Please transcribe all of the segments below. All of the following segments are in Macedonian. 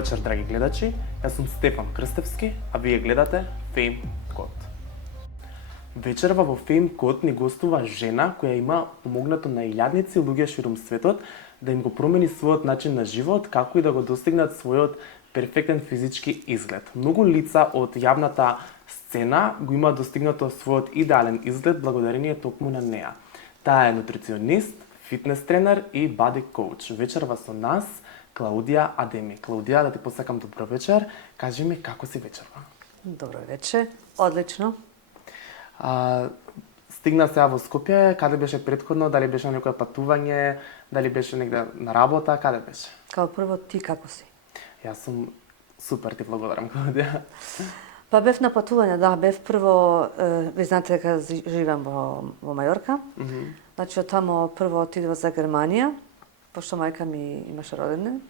Добро вечер, драги гледачи. Јас сум Стефан Крстевски, а вие гледате Fame Code. Вечерва во Fame Code ни гостува жена која има помогнато на илјадници луѓе ширум светот да им го промени својот начин на живот, како и да го достигнат својот перфектен физички изглед. Многу лица од јавната сцена го има достигнато својот идеален изглед благодарение токму на неа. Таа е нутриционист, фитнес тренер и body coach. Вечерва со нас Клаудија Адеми. Клаудија, да ти посакам добро вечер. Кажи ми како си вечерва? Добро вечер. Одлично. Стигна сега во Скопје, каде беше претходно, дали беше на некое патување, дали беше негде на работа, каде беше? Као прво, ти како си? Јас сум супер, ти благодарам, Клаудија. Па бев на патување, да, бев прво, ви знаете дека живеам во Мајорка. Значи, од тамо прво отидов за Германија, пошто мајка ми имаше роденден.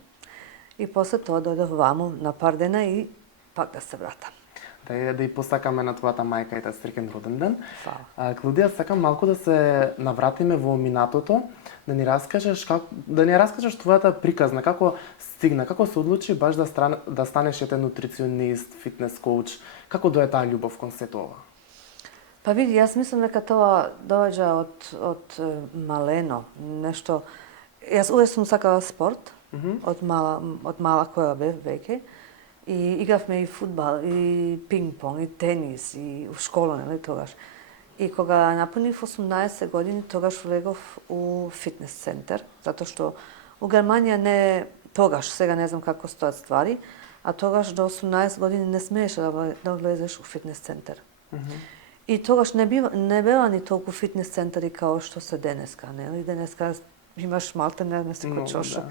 И после тоа дојдов ваму на пар дена и пак да се вратам. Да и посакаме на твојата мајка и да среќен роденден. Фала. Клаудија, сакам малку да се навратиме во минатото, да ни раскажеш твојата приказна, како стигна, како се одлучи баш да станеш еден нутриционист, фитнес коуч, како дое таа љубов кон сето ова? Па види, јас мислам дека тоа доаѓа од малено, нешто. Јас увек сум сакала спорт, од мала која бев веќе. И игравме и фудбал, и пинг-понг, и тенис, и у школа, нели тогаш. И кога напунив 18 години, тогаш влегов у фитнес центар, затоа што у Германија не тогаш, сега не знам како стојат ствари, а тогаш до 18 години не смееше да влезеш у фитнес центар. И тогаш не беа ни толку фитнес центари као што се денеска, нели? Денеска имаш малте не секој чоша.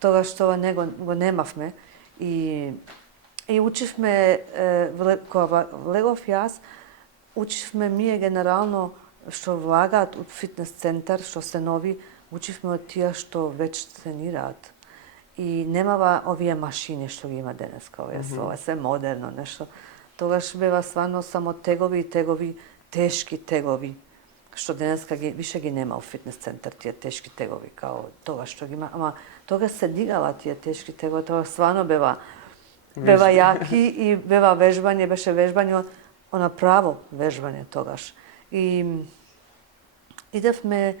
Тогаш тоа го немавме. И учивме, кога влегов јас, учивме ние генерално што влагаат у фитнес центар, што се нови, учивме од тие што веќе тренираат. И немава овие машини што ги има денеска, ова е се модерно нешто. Тогаш бева стварно само тегови, тешки тегови, што денеска више ги нема у фитнес центар, тие тешки тегови, као тоа што ги има. Ама тогаш се дигала тие тешки тегови, тоа стварно бева јаки и бева вежбање, беше вежбање, она право вежбање тогаш. И идевме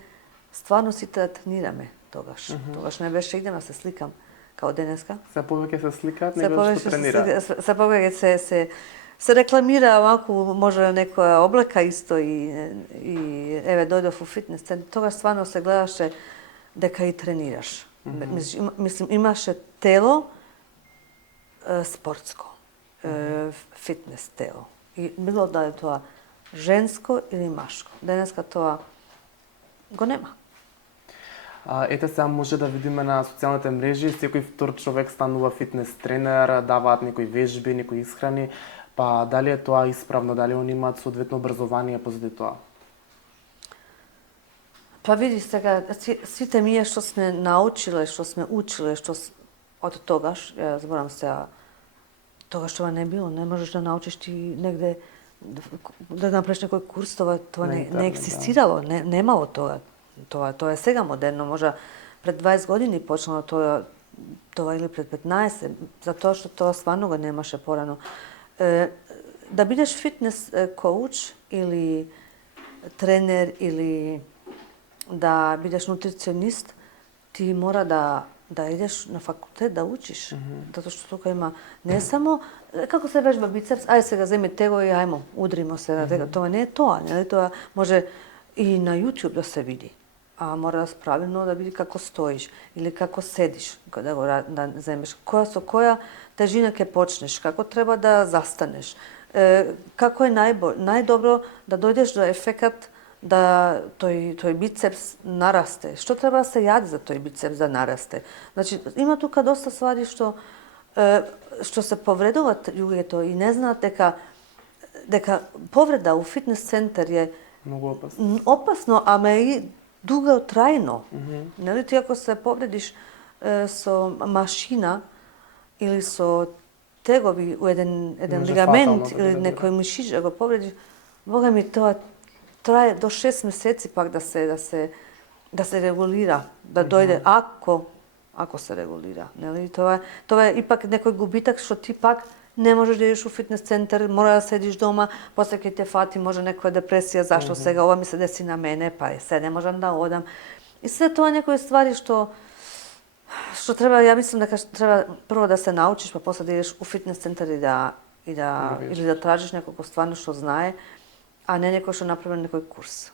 стварно сите да тренираме тогаш. Тогаш не беше идем да се сликам као денеска. Се повеќе се сликаат него што тренираат. Се повеќе се рекламира малку, може некоја облека исто и еве дојдов у фитнес центар. Тогаш стварно се гледаше дека и тренираш. Мислим, имаше тело спортско, фитнес тело. И било да е тоа женско или машко. Денеска тоа го нема. Ете сега може да видиме на социјалните мрежи, секој втор човек станува фитнес тренер, даваат некои вежби, некои исхрани. Па дали е тоа исправно, дали они имаат соодветно образование позади тоа? Па види сега, сите ние што сме научиле, што сме училе, од тогаш, ја зборам сега, тогаш тоа не било, не можеш да научиш ти негде, да направиш некој курс, тоа не екзистирало, немало тоа. Тоа е сега модерно, може пред 20 години почнало тоа или пред 15, затоа што тоа стварно го немаше порано. Да бидеш фитнес коуч или тренер или да бидеш нутриционист, ти мора да идеш на факултет да учиш. Затоа што тука има не само како се вежба бицепс, ај сега земи tego и ајмо, удримо се на тега. Тоа не е тоа, нели? Тоа може и на YouTube да се види. А мора да правилно да види како стоиш или како седиш, да го земеш, со која тежина ќе почнеш, како треба да застанеш, како е најдобро да дојдеш до ефекат да тој бицепс нарасте. Што треба да се јаде за тој бицепс да нарасте? Значи, има тука доста ствари што се повредуваат луѓето и не знаат дека повреда у фитнес центар е многу опасно, ама и дуготрајно. Нели ти ако се повредиш со машина или со тегови у еден лигамент или некој мишиш да го повредиш, бога ми тоа трае до 6 месеци пак да се регулира, да дојде ако се регулира. Нели? Тоа е ипак некој губитак што ти пак не можеш да идеш у фитнес центар, мора да седиш дома, после ќе те фати може некоја депресија, зашто сега ова ми се деси на мене, па се не можам да одам. И се тоа некои ствари што треба, ја мислам дека треба прво да се научиш, па после да идеш у фитнес центар или да тражиш некој кој стварно што знае, а не некој што направи некој курс.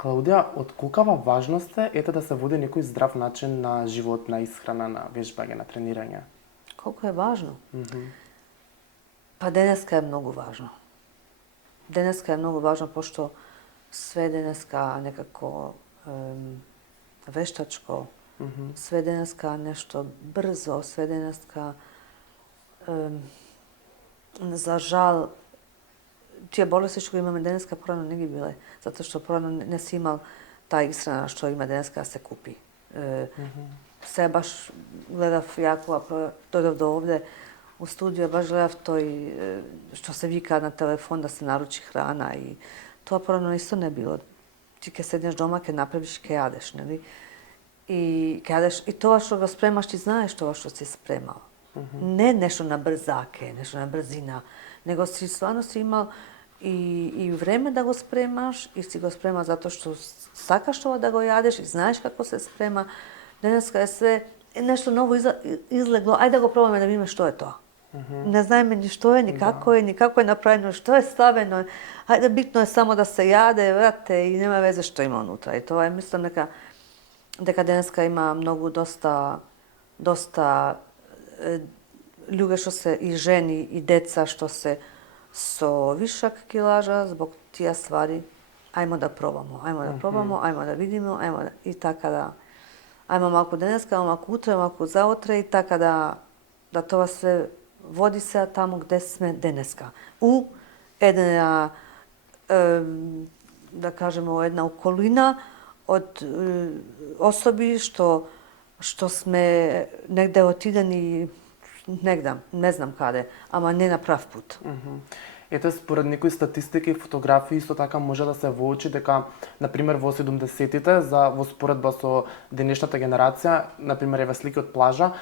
Клаудија, од колкава важност е да се води некој здрав начин на живот, на исхрана, на вежбање, на тренирање? Колку е важно? Па денеска е многу важно. Денеска е многу важно, пошто све денеска некако вештачко, све денеска нешто брзо, све денеска за жал тие болести што имаме денеска порано не ги биле, затоа што порано не си имал таа исхрана што има денеска да се купи. Се баш гледав јако, дојдов до овде у студио, баш гледав тој што се вика на телефон да се наручи храна и тоа порано исто не било. Ти ќе седнеш дома, ќе направиш, ќе јадеш, нели? И ќе јадеш и тоа што го спремаш, ти знаеш тоа што си спремал. Не нешто на брзаке, нешто на брзина, него си стварно си имал и време да го спремаш и си го спрема затоа што сакаш тоа да го јадеш и знаеш како се спрема. Денеска е све нешто ново излегло, ајде да го пробаме да видиме што е тоа. Не знаеме ни што е, ни како е направено, што е ставено. Ајде битно е само да се јаде, врате, и нема везе што има унутра. И тоа е, мислам дека денеска има многу доста луѓе што се и жени и деца што се со вишак килажа због тие ствари. Ајмо да пробамо, ајмо да видиме, и така да ајмо малку денеска, малку утре, малку заутре и така да тоа се води се таму где сме денеска. У една да кажеме една околина од особи што сме негде отидени не знам каде, ама не на прав пат. Ете, според некои статистики и фотографии, исто така може да се воочи дека, например, во 70-тите, во споредба со денешната генерација, например, еве слики од плажа,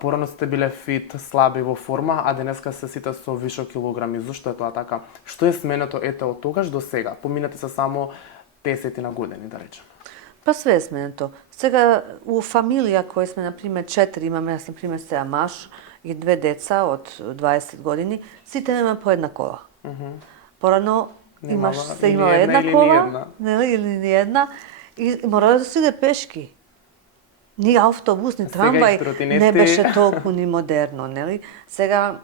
порано сте биле фит, слаби во форма, а денеска се сите со вишок килограми. Зошто е тоа така? Што е сменето ете од тогаш до сега? Поминати се само 50 на години, да речем. Па све е сменето. Сега у фамилија кој сме, например, 4, имаме, например, сега маж и 2 деца од 20 години, сите имаме по една кола. Порано имала една кола, или ни една, и мора да се иде пешки. Ни автобус, ни трамвај не беше толку ни модерно, нели? Сега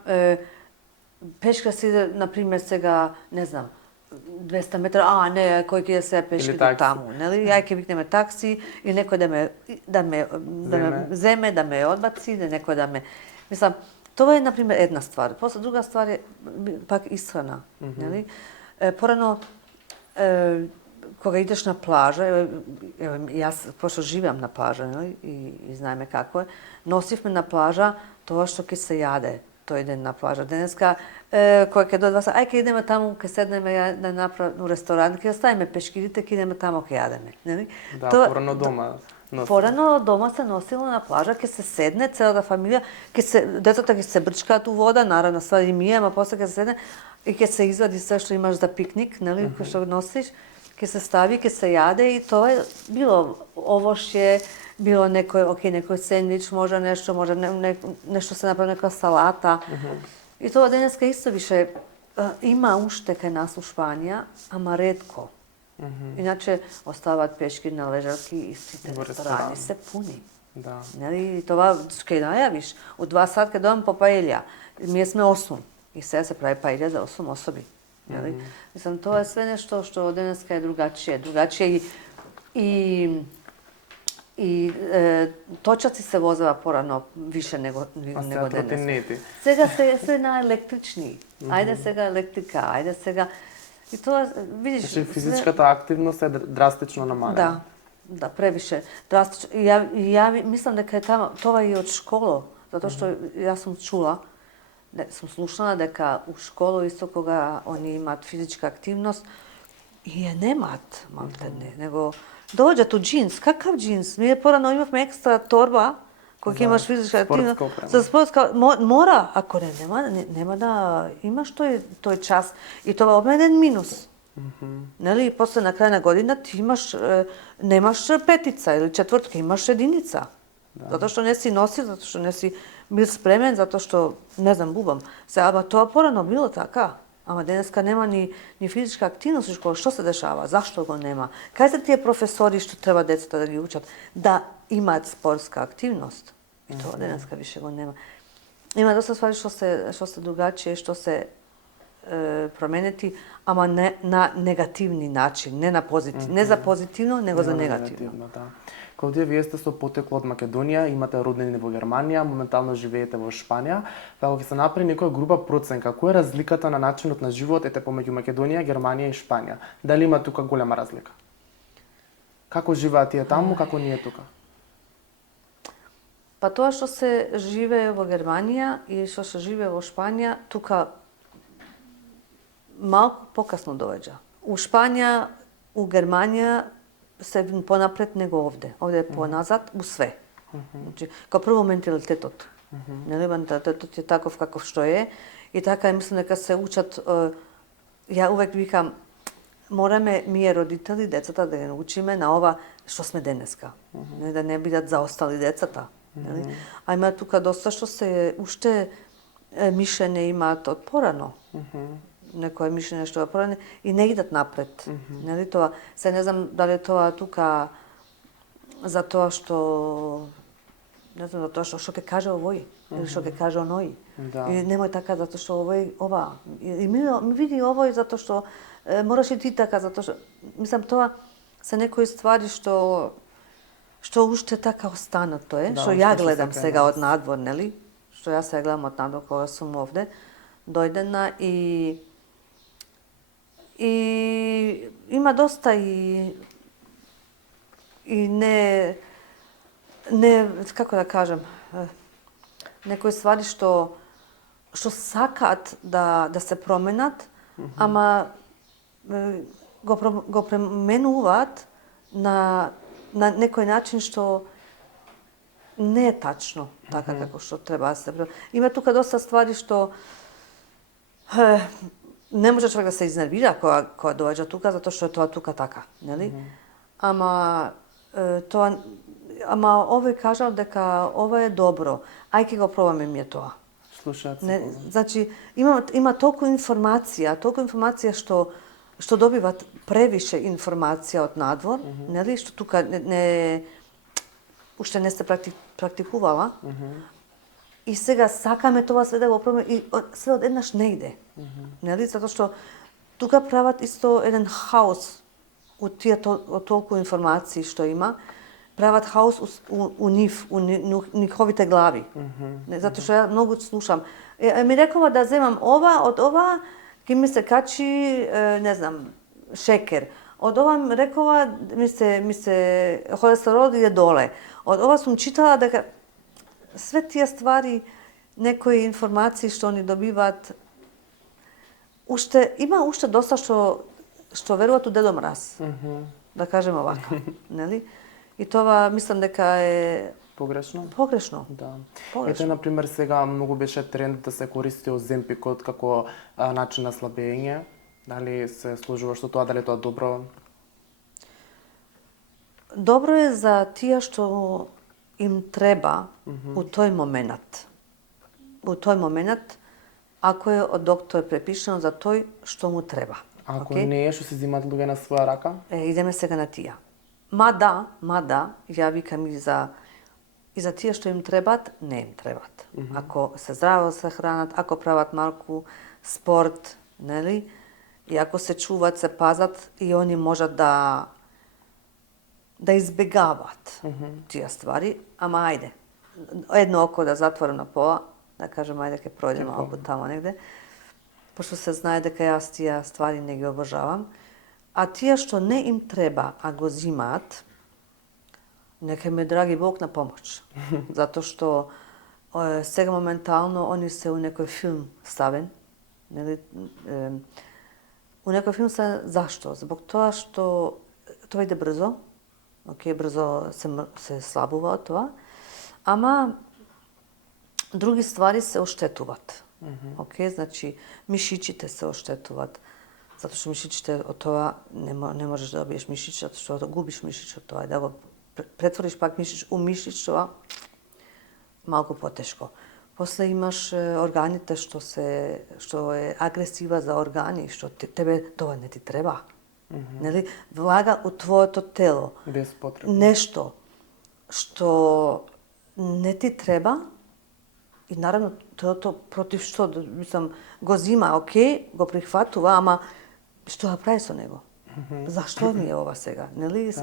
пешка се иде, например, сега, не знам, 200 метра, не, кој ќе се пешки до таму, нели? Ја ќе викнеме такси и некој да ме земе, да ме одбаци, некој да ме. Мислам, тоа е например една ствар. После друга ствар е пак исхрана, нели? Порано кога идеш на плажа, јас пошто живеам на плажа, нели? И знаеме како е, носивме на плажа тоа што ќе се јаде тој ден на плажа. Денеска кој ќе дојде, ај ќе идеме таму, ќе седнеме да направиме у ресторан, ќе оставиме пешкирите, ќе идеме таму ќе јадеме, нели? Да, порано дома. Порано дома се носило на плажа, ќе се седне целата фамилија, децата ќе се брчкаат у вода, наравно ства и мие, ама после ќе се седне и ќе се извади се што имаш за пикник, нели, кој што носиш, ќе се стави, ќе се јаде и тоа е било овошје, било некој сендвич, може нешто се направи, некоја салата. И тоа денеска исто више има уште кај нас у Шпанија, ама ретко. Иначе оставаат пешки на лежалки и сите ресторани се пуни. Да. Нели, тоа ќе најавиш. У 2 сат ќе дојам по паелја. Ние сме 8 и сега се прави паелја за 8 особи. Нели? Мислам, тоа е све нешто што денеска е другачие. Другачие и точаци се возева порано више него денеска. Сега се на електрични. Ајде сега електрика, ајде сега. И тоа, видиш... Значи, физичката активност е драстично намалена. Да, превише. Драстично. Ја мислам дека е тоа и од школо, затоа што јас сум чула, сум слушнала дека у школо исто кога они имаат физичка активност, и ја немаат, малтене, него Доаѓа ту джинс. Какав джинс? Ние порано имавме екстра торба кога имаш физичка активност. спортска опрема. За спортска мора, ако нема да имаш тој час. И тоа одма еден минус. Нели, и после на крај на година ти немаш петица или четвртка, имаш единица. Затоа што не си носил, затоа што не си бил спремен, затоа што, не знам, бубам. Ама тоа порано било така. Ама денеска нема ни физичка активност во школа. Што се дешава? Зашто го нема? Кај се тие професори што треба децата да ги учат да имаат спортска активност? И тоа денеска више го нема. Има доста ствари што се другачие, што се променети, ама не на негативни начин, не на позитивно, не за позитивно, него за негативно. Да. Клаудија, вие сте со потекло од Македонија, имате роднини во Германија, моментално живеете во Шпанија. Па ако ќе се направи некоја груба проценка, која е разликата на начинот на живот помеѓу Македонија, Германија и Шпанија? Дали има тука голема разлика? Како живеат тие таму, како ние тука? Па тоа што се живее во Германија и што се живее во Шпанија, тука малку покасно доаѓа. У Шпанија, у Германија се понапред него овде. Овде е поназад у све. Значи, као прво менталитетот. Нели, менталитетот е таков каков што е и така мислам дека се учат. Ја увек викам, мораме ние родители децата да ги научиме на ова што сме денеска. Да не бидат заостали децата. Нели? А има тука доста што се уште мишење имаат од порано. Некое мишење што е порано и не идат напред. Нели тоа? Се не знам дали тоа тука за тоа што не знам за тоа што ќе каже овој или што ќе каже оној. Да. И немој така затоа што овој ова и ми види овој затоа што мораш и ти така затоа што мислам тоа се некои ствари што уште така останато е, Да, што ја уште гледам се сега кај од надвор, нели? Што јас се гледам од надвор кога сум овде, дојдена и има доста и не како да кажем, некои ствари што сакаат да се променат, ама го пременуваат на некој начин што не е тачно така како што треба да се. Има тука доста ствари што не може човек да се изнервира кога доаѓа тука затоа што е тоа тука така, нели? Ама овој кажал дека ова е добро. Ај ќе го пробаме ми тоа. Слушаат Не, се. значи има толку информација што добиват превише информација од надвор, нели, што тука уште не сте практикувала. И сега сакаме тоа све да го пробаме и све одеднаш не иде. Нели, затоа што тука прават исто еден хаос од толку информации што има. Прават хаос у нивовите глави. Затоа што ја многу слушам. Ми рекова да земам ова, од ова ќе ми се качи, не знам, шекер. Од ова ми рекова ми се холестерол иде доле. Од ова сум читала дека све тие ствари, некои информации што ни добиваат, има уште доста што веруваат у Дедо Мраз. Да кажем овака, нели? И тоа мислам дека е Погрешно? Погрешно. Да. Погрешно. Ете, например, сега многу беше тренд да се користи оземпикот како начин на слабење. Дали се сложуваш со тоа, дали тоа добро? Добро е за тие што им треба у тој момент. У тој момент, ако е од доктор препишано за тој што му треба. Ако не е, што се зимат луѓе на своја рака? Идеме сега на тие. Мада, ја викам и за тие што им требат, не им требат. Ако се здраво се хранат, ако прават малку спорт, нели? И ако се чуват, се пазат, и они можат да избегават тие ствари, ама ајде. Едно око да затворам на пола, да кажем ајде ќе пројдем малку тамо негде, пошто се знае дека јас тие ствари не ги обожавам. А тие што не им треба, а го зимаат, нека ме драги Бог на помош. Затоа што сега моментално они се у некој филм ставен. Нели? У некој филм се зашто? Због тоа што тоа иде брзо, брзо се слабува од тоа, ама други ствари се оштетуваат. Значи мишичите се оштетуваат, затоа што мишичите од тоа не можеш да добиеш мишич, затоа што губиш мишич од тоа, да го претвориш пак мишич у мишич, тоа малку потешко. После имаш органите што е агресива за органи, што тебе тоа не ти треба. Нели, влага у твоето тело нешто што не ти треба и наравно тоа против што мислам го зима, го прихватува, ама што да прави со него? Зашто ми е ова сега? Нели?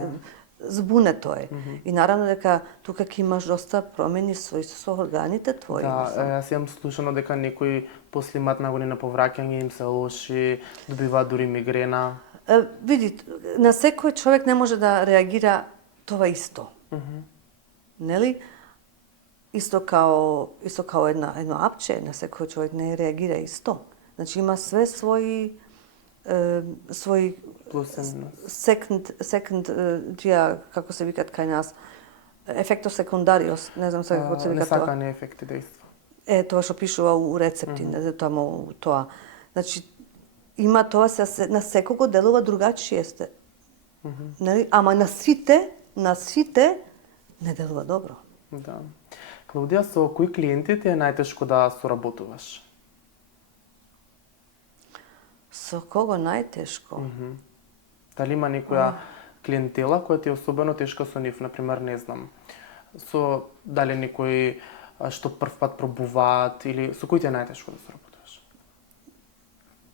Збунето е. И наравно дека тука ќе имаш доста промени со органите твои. Да, јас имам слушано дека некои после имаат година повраќање им се лоши, добиваат дури мигрена. Види, на секој човек не може да реагира тоа исто. Нели? Исто као едно апче, на секој човек не реагира исто. Значи има све своји секонд, како се викат кај нас, ефекто секундариос, не знам сега како се вика тоа. Несакани ефекти дејства. Тоа што пишува у рецепти, тоа. Значи, има тоа на секого делува другачие сте. Ама на сите не делува добро. Да. Клаудија, со кои клиенти ти е најтешко да соработуваш? Со кого најтешко? Дали има некоја клиентела која ти е особено тешка со нив, например, не знам, дали некои што прв пат пробуваат или со кои ти е најтешко да соработуваш?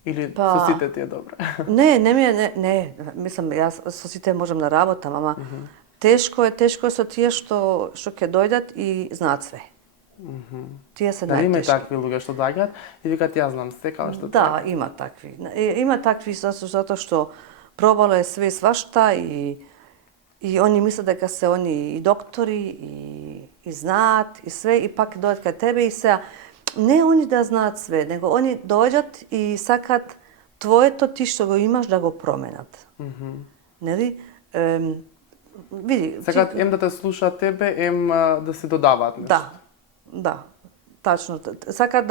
Или со сите ти е добро? Не, мислам, јас со сите можам да работам, ама тешко е со тие што ќе дојдат и знаат све. Тие се најтешки. Дали има такви луѓе што доаѓаат и викаат јас знам се како што Да, има такви. Има такви затоа што пробало е све и свашта и они мислат дека се они и доктори и знаат и све и пак дојдат кај тебе и се не они да знаат све, него они доаѓаат и сакаат твоето ти што го имаш да го променат. Нели? Види, сакаат ем да те слушаат тебе, ем да се додаваат нешто. Да, тачно. Сакаат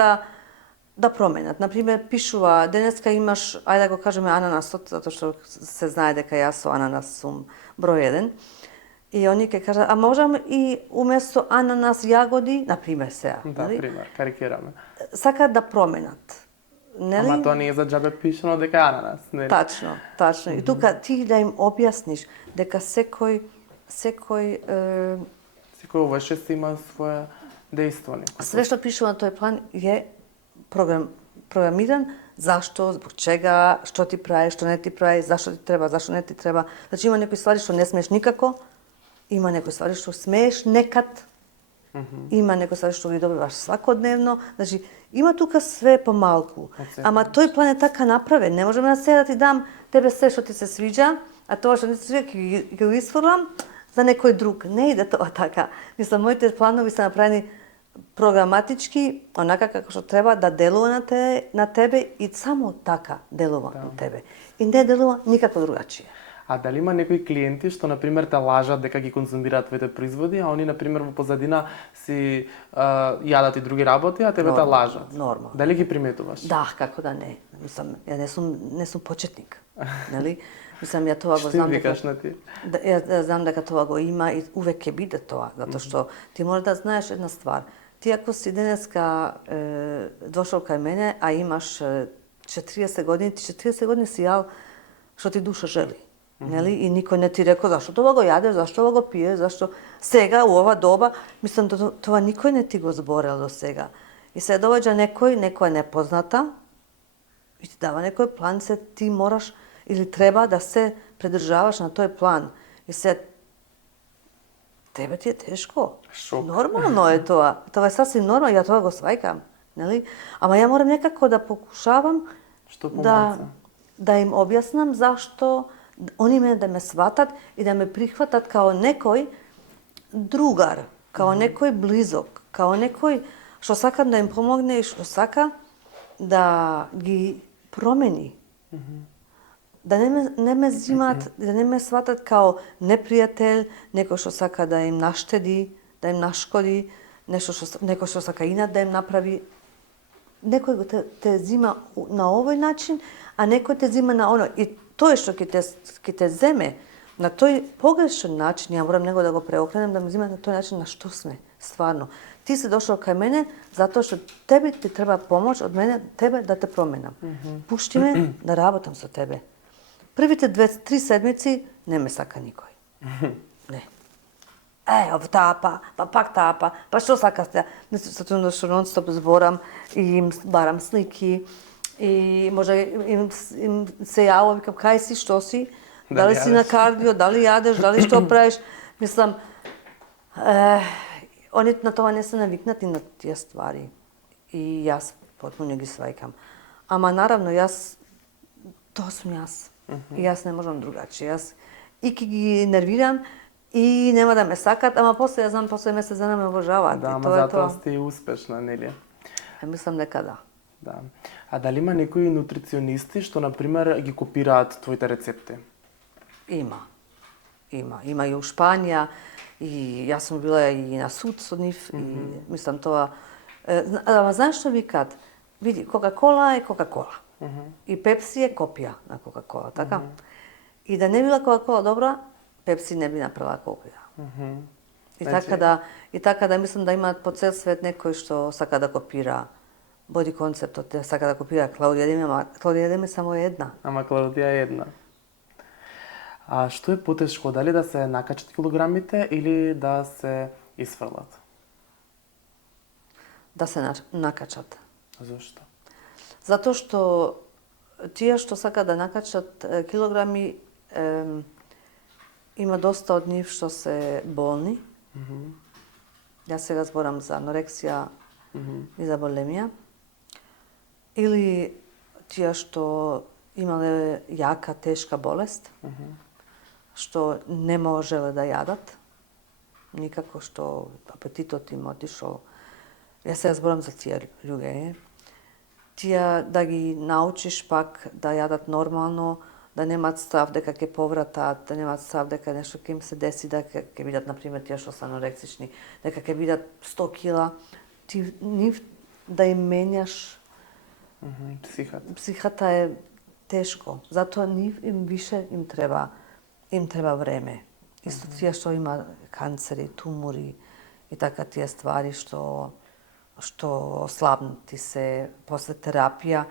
да променат. Например, пишува, денеска имаш, ајде да го кажеме ананасот, затоа што се знае дека јас со ананас сум број 1. И они ќе кажат, а можам и уместо ананас јагоди, например сега. Да, пример, карикираме. Сакаат да променат. Нели? Ама тоа не е за џабе пишано дека е ананас, нели? Тачно. И тука ти да им објасниш дека секој овој си има своја дејство. Све што пишува на тој план е програмиран, зашто, због чега, што ти прави, што не ти прави, зашто ти треба, зашто не ти треба. Значи има некои ствари што не смееш никако, има некои ствари што смееш некад, има некои ствари што ги добиваш свакодневно. Значи има тука све помалку. Ама тој план е така направен, не можеме да сега да ти дам тебе се што ти се свиѓа, а тоа што не се свиѓа ќе го исфрлам за некој друг. Не иде тоа така. Мислам, моите планови се направени програматички, онака како што треба да делува на тебе и само така делува на тебе. И не делува никако другачие. А дали има некои клиенти што, например, те лажат дека ги конзумираат твоите производи, а они, например, во позадина си јадат и други работи, а тебе те лажат? Нормално. Дали ги приметуваш? Да, како да не. Мислам, ја не сум почетник, нели? Мислам, ја тоа го знам дека... Што викаш на ти? Ја знам дека тоа го има и увек ќе биде тоа, затоа што ти мора да знаеш една ствар. Ти ако си денеска дошол кај мене, а имаш 40 години, ти 40 години си јал што ти душа жели. Нели? И никој не ти рекол зашто тоа го јадеш, зашто тоа го пиеш, зашто сега у ова доба, мислам тоа никој не ти го зборел до сега. И се доаѓа некоја непозната и ти дава некој план, се ти мораш или треба да се придржаваш на тој план. И се тебе ти е тешко. Шок. Нормално е тоа. Тоа е сасвим нормално, ја тоа го свајкам, нели? Ама ја морам некако да покушавам да им објаснам зашто они мене да ме сватат и да ме прихватат као некој другар, као некој близок, као некој што сака да им помогне и што сака да ги промени. да не ме зимат, да не ме сватат као непријател, некој што сака да им наштеди, да им нашкоди, некој што сака инат да им направи. Некој те зима на овој начин, а некој те зима на оној. И тој што ќе те земе на тој погрешен начин, ја морам него да го преокренем, да ме зима на тој начин на што сме, стварно. Ти си дошол кај мене затоа што тебе ти треба помош од мене, тебе да те променам. Пушти ме да работам со тебе. Првите 2-3 седмици не ме сака никој. Не. Таа пак таа па што сакаш таа? Затоа што нон-стоп зборам и им барам слики и може им се јавам, викам кај си, што си? Дали си на кардио, дали јадеш, дали што правиш? Мислам, они на тоа не се навикнати на тие ствари. И јас потпуно ги свајкам. Ама наравно тоа сум јас. И јас не можам другачи. Јас и ќе ги нервирам и нема да ме сакат, ама после ја знам, после месец дана ме обожаваат. Да, ама затоа сте и успешна, нели? Мислам дека да. Да. А дали има некои нутриционисти што, например, ги копираат твоите рецепти? Има и у Шпанија, и јас сум била и на суд со нив, и мислам тоа... Ама знаеш што викаат? Види, Кока-кола е Кока-кола. И Пепси е копија на Кока-кола, така? И да не била Кока-кола добра, Пепси не би направила копија. И така да мислам да имаат по цел свет некој што сака да копира боди концептот, сака да копира Клаудија Деми, ама Клаудија Деми само е една. Ама Клаудија е една. А што е потешко, дали да се накачат килограмите или да се исфрлат? Да се накачат. Зошто? Затоа што тие што сака да накачат килограми, има доста од нив што се болни. Јас сега зборам за анорексија и за булимија. Или тие што имале јака, тешка болест, што не можеле да јадат, никако, што апетитот им отишол. Јас сега зборам за тие луѓе. Тие да ги научиш пак да јадат нормално, да немаат страв дека ќе повратат, да немаат страв дека нешто ќе им се деси, дека ќе бидат, например, тие што се анорексични, дека ќе бидат 100 кила, ти нив да им менјаш психата е тешко. Затоа нив више им треба време. Исто тие што има канцери, тумори и така тие ствари што слабнати се после терапија.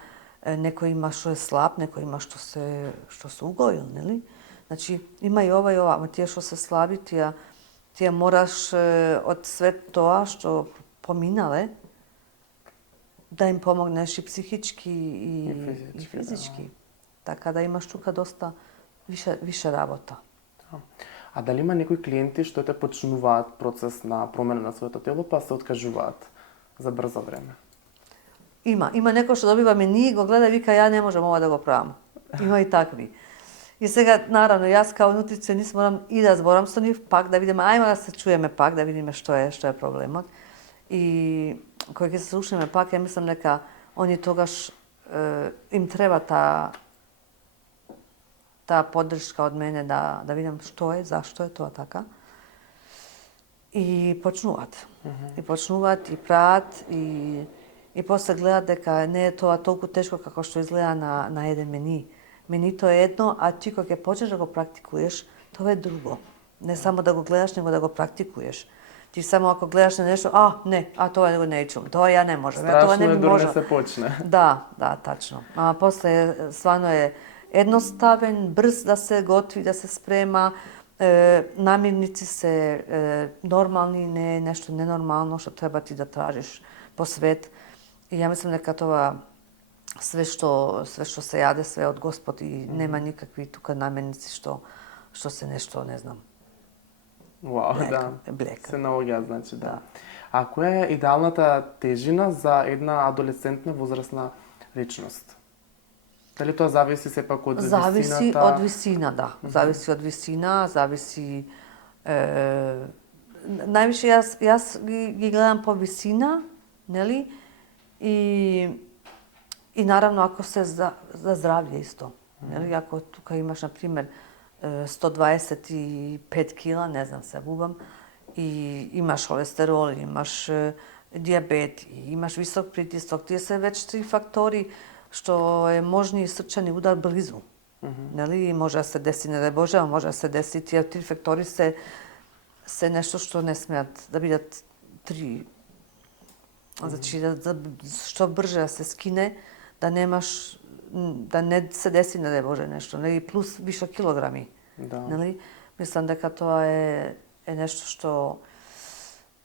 Некој има што е слаб, некој има што се угоил, нели? Значи, има и ова, ама тие што се слаби, тие мораш од свет тоа што поминале, да им помогнеш и психички и физички. Да. Така да имаш тука доста више работа. А дали има некои клиенти што те почнуваат процес на промена на своето тело, па се откажуваат за брзо време? Има некој што добива мени, го гледа и вика ја не можам ова да го правам. Има и такви. И сега, наравно, јас као нутриционист морам и да зборам со нив, пак да видиме, ајме да се чуеме пак, да видиме што е проблемот. И кој ќе се слушнеме пак, ја мислам дека они тогаш им треба таа поддршка од мене да видам што е, зашто е тоа така. И почнуваат. И почнуваат, и прават, и после гледаат дека не е тоа толку тешко како што изгледа на еден мени. Менито е едно, а ти кога ќе почнеш да го практикуваш, тоа е друго. Не само да го гледаш, него да го практикуваш. Ти само ако гледаш на нешто, тоа го не чум, тоа ја не можам. Страшно тоа не е би дори можел. да се почне. Да, тачно. А после стварно е едноставен, брз да се готви, да се спрема, намирници се нормални, не е нешто ненормално што треба ти да тражиш по свет. И ја мислам дека тоа све што се јаде, све од Господ и нема никакви тука намирници што се нешто, не знам. Блека. Се наоѓа, значи, да. А која е идеалната тежина за една адолесцентна возрастна личност? Дали тоа зависи сепак од висината? Зависи од висина, да. Зависи од висина, зависи... Највише јас ги гледам по висина, нели? И наравно ако се за здравје исто. Нели, ако тука имаш, на пример, 125 кила, не знам се бубам, и имаш холестерол, имаш дијабет, и имаш висок притисок, тие се веќе 3 фактори што е можни срчани удар близу. Нели, може да се деси, не дај Боже, може да се деси, тие 3 фактори се нешто што не смеат да бидат 3. Значи, што брже да се скине, да немаш, да не се деси, не дај Боже, нешто, нели, плюс више килограми. Да. Нели? Мислам дека тоа е нешто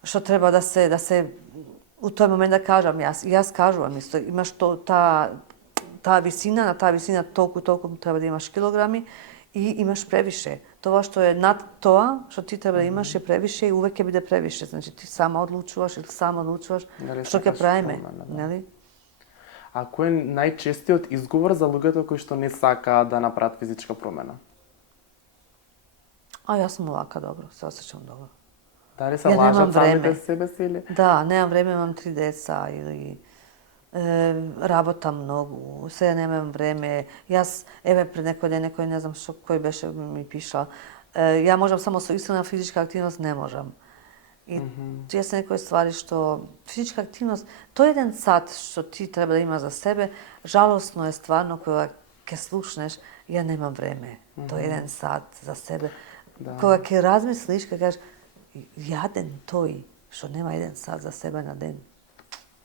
што треба да се у тој момент да кажам јас кажувам исто, имаш таа висина, на таа висина толку треба да имаш килограми и имаш превише. Тоа што е над тоа што ти треба да имаш е превише и увек ќе биде превише. Значи ти сама одлучуваш или сама одлучуваш што ќе правиме, нели? А кој е најчестиот изговор за луѓето кои што не сакаат да направат физичка промена? Јас сум лака, добро, се осеќам добро. Дали се лажат самите себе си или? Да, немам време, имам 3 деца или работам многу, сега немам време. Јас, еве пред некој ден, некој не знам кој беше ми пишал, ја можам само со искрена физичка активност, не можам. И тие се некои ствари што физичка активност, тој еден сат што ти треба да има за себе, жалосно е стварно кога ќе слушнеш, ја немам време. Тој еден сат за себе. Да. Кога ќе размислиш, ќе кажеш, јаден тој што нема еден сат за себе на ден.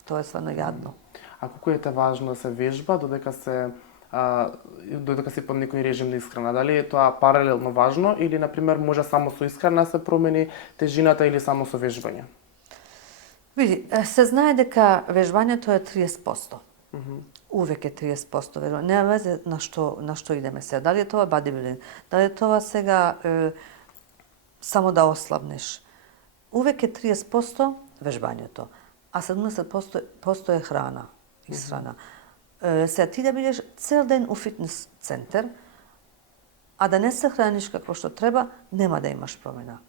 Тоа е стварно јадно. А колку е важно да се вежба додека си под некој режим на исхрана? Дали е тоа паралелно важно или, например, може само со исхрана се промени тежината или само со вежбање? Види, се знае дека вежбањето е 30%. Увек е 30% вежбање. Нема везе на што идеме сега. Дали е тоа бодибилдинг, дали е тоа сега само да ослабнеш. Увек е 30% вежбањето, а 70% е храна, исхрана. Сега ти да бидеш цел ден у фитнес центар, а да не се храниш какво што треба, нема да имаш промена.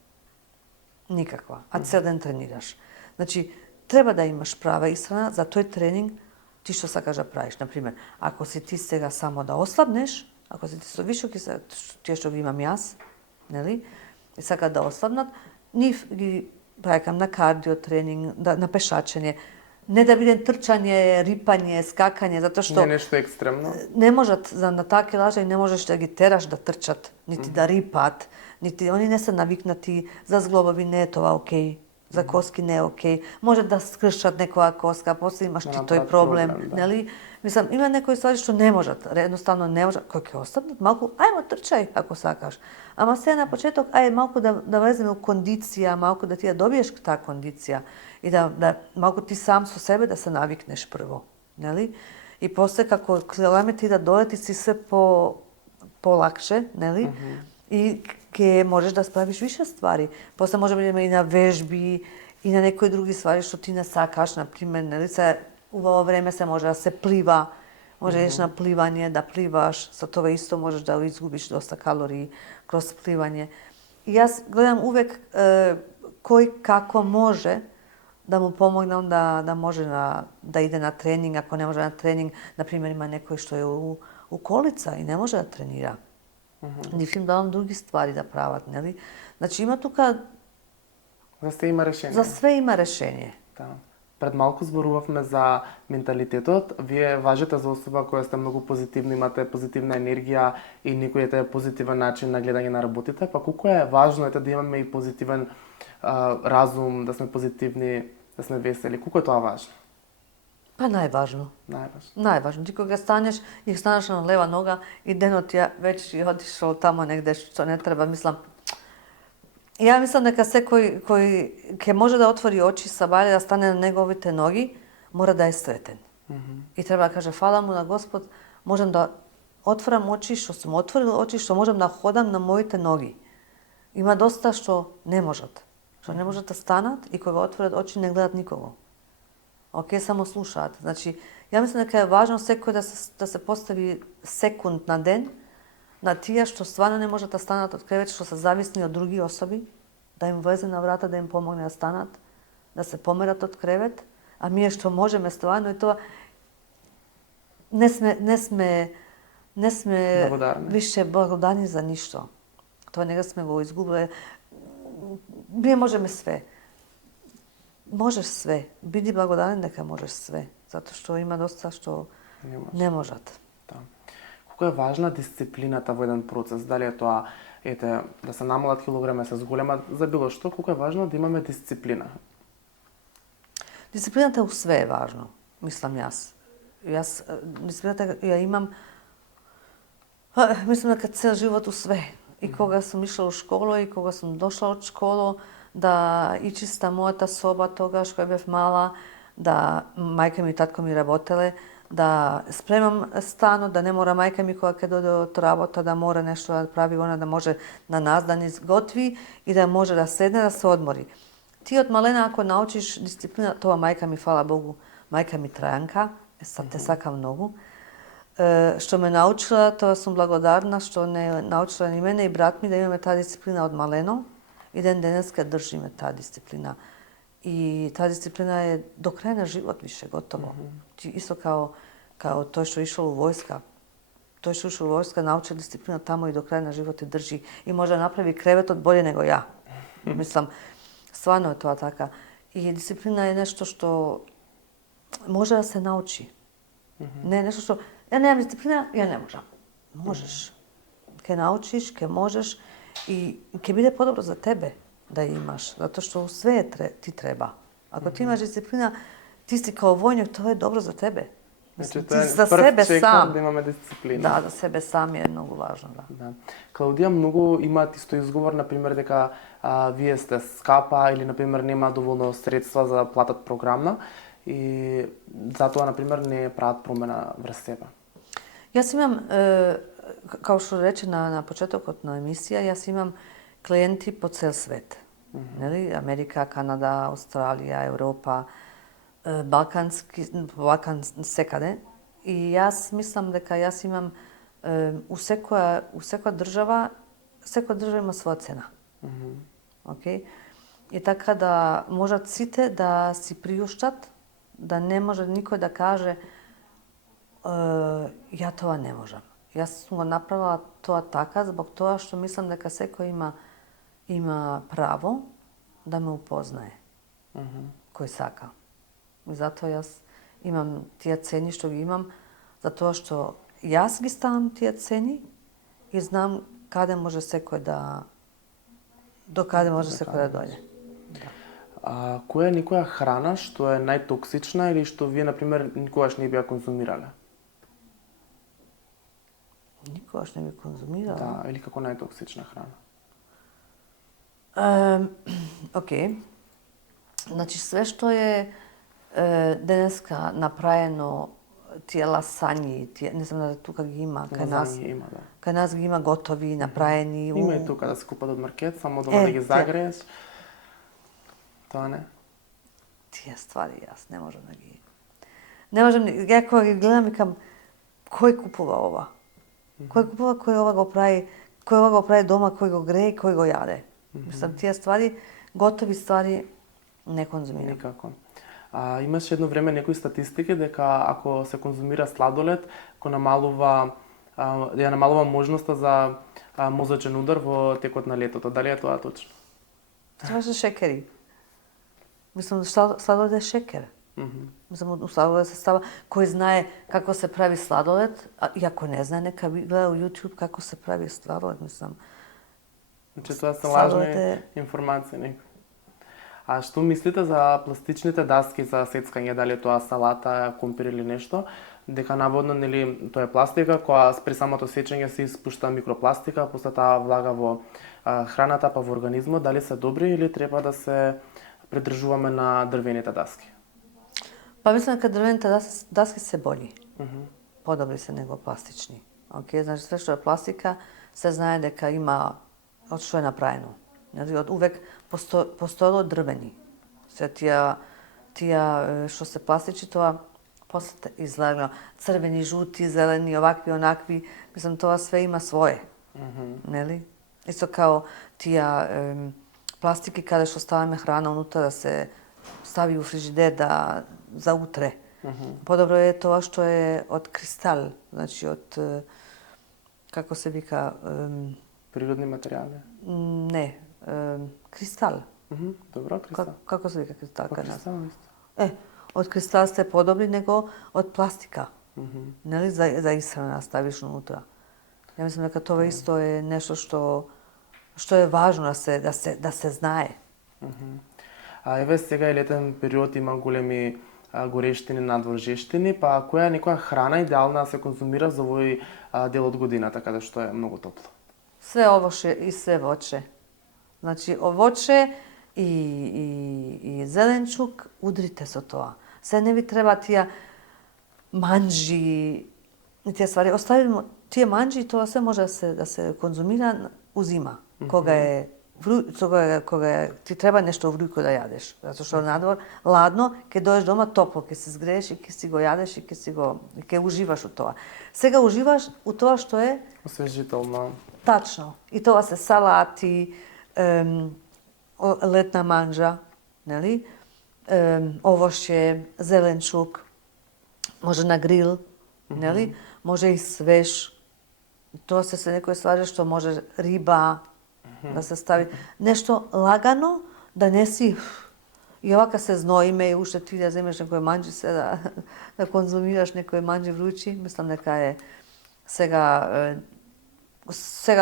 Никаква. А цел ден тренираш. Значи, треба да имаш права исхрана за тој тренинг ти што сакаш да правиш. Например, ако си ти сега само да ослабнеш, ако си ти со високи, тие што ги имам јас, нели, и сакаат да ослабнат, нив ги прајкам на кардио тренинг, на пешачење, не да биде трчање, рипање, скакање, затоа што Не нешто екстремно. Не можат на таа килажа и не можеш да ги тераш да трчат, нити да рипат, нити они не се навикнати, за зглобови не е тоа окей, за коски не е окей. Може да скршат некоја коска, после имаш ти тој проблем, нели? Мислам, има некои ствари што не можат, едноставно не можат. Кој ќе останат малку, ајмо трчај ако сакаш. Ама се на почеток, ај малку да влеземе у кондиција, малку да ти ја добиеш таа кондиција и да малку ти сам со себе да се навикнеш прво, нели? И после како килограмите да дојдат и си се полакше, нели? И ќе можеш да справиш више ствари. После може да бидеме и на вежби и на некои други ствари што ти не сакаш, на пример, нели? Убаво време се може да се плива, може да идеш на пливање, да пливаш, со тоа исто можеш да изгубиш доста калории кроз пливање. И јас гледам увек кој како може да му помогнам да може да иде на тренинг, ако не може на тренинг, например има некој што е у колица и не може да тренира. Нив им давам други ствари да прават, нели? Значи има тука За све има решение. За све има решение. Да. Пред малку зборувавме за менталитетот. Вие важите за особа која сте многу позитивна, имате позитивна енергија и некој е позитивен начин на гледање на работите, па колку е важно да имаме и позитивен разум, да сме позитивни, да сме весели. Колку е тоа важно? Па најважно. Најважно. Ти кога станеш и станеш на лева нога и денот ја веќе одишол тамо негде што не треба, мислам. Ја мислам дека секој кој ќе може да отвори очи сабајле да стане на неговите ноги, мора да е сретен. И треба да каже фала му на Господ, можам да отворам очи, што сум отворил очи, што можам да ходам на моите ноги. Има доста што не можат. Што не можат да станат и кога отворат очи не гледат никого. Океј, само слушаат. Значи, ја мислам дека е важно секој да се постави секунд на ден на тие што стварно не можат да станат од кревет, што се зависни од други особи, да им влезе на врата, да им помогне да станат, да се померат од кревет, а ние што можеме стварно и тоа не не сме Благодарни. више благодарни за ништо. Тоа нега сме го изгубиле. Ние можеме све. Можеш све. Биди благодарен дека можеш све. Затоа што има доста што не можат. Да. Колку е важна дисциплината во еден процес? Дали е тоа да се намалат килограми, се зголемат за било што, колку е важно да имаме дисциплина? Дисциплината у све е важно, мислам јас. Јас дисциплината ја имам, мислам дека цел живот у све. И кога сум ишла у школа, и кога сум дошла од школа, да ичиста мојата соба тогаш кога бев мала, да мајка ми и татко ми работеле, да спремам станот, да не мора мајка ми кога ќе дојде од работа да мора нешто да прави, она да може на нас да ни изготви и да може да седне да се одмори. Ти од малена ако научиш дисциплина, тоа мајка ми, фала Богу, мајка ми Трајанка, те сака многу, што ме научила, тоа сум благодарна што не научила ни мене и брат ми да имаме таа дисциплина од малено и ден денеска држиме таа дисциплина. И таа дисциплина е до крај на живот више готово. Ти исто као тој што ишол у војска. Тој што ишол у војска научи дисциплина таму и до крај на живот и држи и може да направи креветот боле него ја. Мислам, стварно е тоа така. И дисциплина е нешто што може да се научи. Не е нешто што ја немам дисциплина, ја не можам. Можеш. Ке научиш, ке можеш и ке биде подобро за тебе да имаш, затоа што све ти треба. Ако ти имаш дисциплина, ти си као војник, тоа е добро за тебе. Значи, Ти за себе сам. Да имаме дисциплина. Да, за себе сам е многу важно, да. Да. Клаудија многу имаат исто изговор, например, дека вие сте скапа или, например, нема доволно средства за да платат програмна и затоа, например, не прават промена врз себе. Јас имам, као што рече на почетокот на емисија, јас имам клиенти по цел свет. Нели? Америка, Канада, Австралија, Европа, Балкан секаде. И јас мислам дека јас имам у секоја држава има своја цена. Океј? И така да можат сите да си приуштат, да не може никој да каже ја тоа не можам. Јас сум го направила тоа така због тоа што мислам дека секој има право да ме упознае. Кој сака. И затоа јас имам тие цени што ги имам, затоа што јас ги ставам тие цени и знам каде може секој до каде може секој да дојде. Која е некоја храна што е најтоксична или што вие, например, никогаш не би ја конзумирале? Никогаш не би конзумирала? Да, или како најтоксична храна? Океј. Значи, све што е денеска направено, тие ласањи, не знам да тука ги има, кај нас. Има, да. Кај нас ги има готови, направени. Има и тука да се купат од маркет, само дома да ги загрееш. Тоа не? Тие ствари јас не можам да ги... Не можам, ја кога ги гледам викам, кој купува ова? Кој купува, кој ова го прави дома, кој го грее, кој го јаде? Мислам, тие ствари, готови ствари, не конзумирам. Никако. Имаше едно време некои статистики дека ако се конзумира сладолед, ја намалува можноста за мозочен удар во текот на летото. Дали е тоа точно? Тоа се шекери. Мислам, сладолед е шекер. Мислам, у сладолед се става, кој знае како се прави сладолед, и ако не знае, нека гледа у YouTube како се прави сладолед, мислам. Значи, тоа се лажни информации. А што мислите за пластичните даски за сецкање, дали тоа салата, компир или нешто, дека наводно, нели, тоа е пластика, која при самото сечење се испушта микропластика, после таа влага во храната, па во организмот, дали се добри или треба да се придржуваме на дрвените даски? Па мислам дека дрвените даски се бољи. Подобри се него пластични. Океј, значи све што е пластика, се знае дека има од што е направено. Од увек постоело дрвени. Се тие што се пластични, тоа после изгледа црвени, жути, зелени, овакви, онакви. Мислам, тоа све има свое. Нели? Исто као тие пластики каде што ставаме храна унутра да се стави у фрижидер за утре. Подобро е тоа што е од кристал, значи од како се вика, Природни материјали. не, кристал. Добро, кристал. Како се вика кристал кај нас? Кристал, исто. Од кристал сте подобри него од пластика. Нели, за исхрана ставиш унутра. Ја мислам дека тоа исто е нешто што е важно да се знае. Еве сега е летен период, има големи горештини, надвор жештини, па која е некоја храна идеална да се конзумира за овој дел од годината, каде што е многу топло? Све овоше и све воче. Значи, овоче и зеленчук, удрите со тоа. Се не ви треба тие манџи, и тие ствари. Оставимо тие манџи и тоа се може да се конзумира у зима, кога ти треба нешто врујко да јадеш. Затоа што надвор ладно, ќе доеш дома топло, ќе се згрееш и ќе си го јадеш и ќе уживаш у тоа. Сега уживаш у тоа што е освежително. Тачно. И тоа се салати, летна манџа, нели? Овоше, зеленчук, може на грил, нели? Може и свеж. Тоа се некои ствари што може риба да се стави. Нешто лагано, да не си и овака се зноиме и уште ти да земеш некој манџи се да конзумираш некој манџи вручи. Мислам дека е сега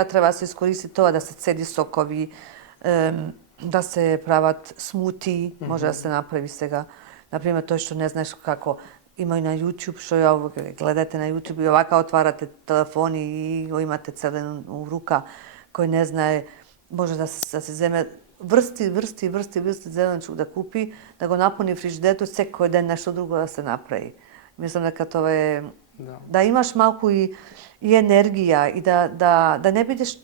треба да се искористи тоа да се цеди сокови, да се прават смути, може да се направи сега. Например, тој што не знаеш како има и на YouTube, што ја гледате на YouTube и овака отварате телефони и го имате целен у рука, кој не знае, може да се земе врсти зеленчук да купи, да го напуни фрижидерот, секој ден нешто друго да се направи. Мислам дека тоа е да имаш малку и енергија и да не бидеш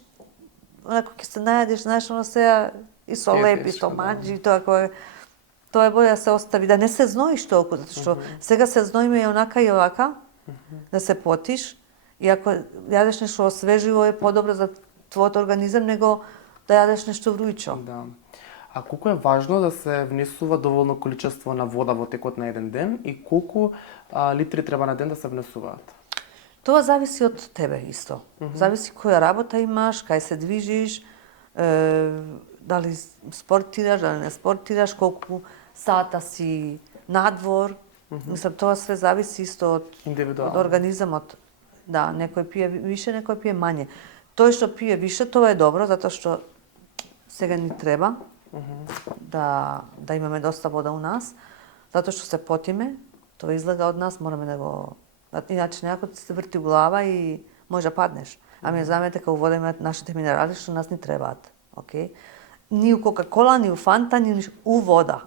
онако ќе се најадеш, знаеш, оно сега и со леп, и со манџи, тоа е боле да се остави, да не се зноиш толку, затоа што сега се зноиме и онака и овака, да се потиш, и ако јадеш нешто освеживо е подобро за твојот организам него да јадеш нешто врујчо. Да. А колку е важно да се внесува доволно количество на вода во текот на еден ден и колку литри треба на ден да се внесуваат? Тоа зависи од тебе исто. Зависи која работа имаш, кај се движиш, дали спортираш, дали не спортираш, колку сата си надвор. Мислам, тоа све зависи исто од организамот. Да, некој пие више, некој пие мање. Тој што пие више, тоа е добро, затоа што сега ни треба да имаме доста вода у нас, затоа што се потиме, тоа излега од нас, мораме да го... Иначе некој ти се врти глава и може да паднеш. Ами знаеме дека у вода имаат нашите минерали што нас ни требаат. Океј? Ни у Кока-кола, ни у Фанта, ни у вода.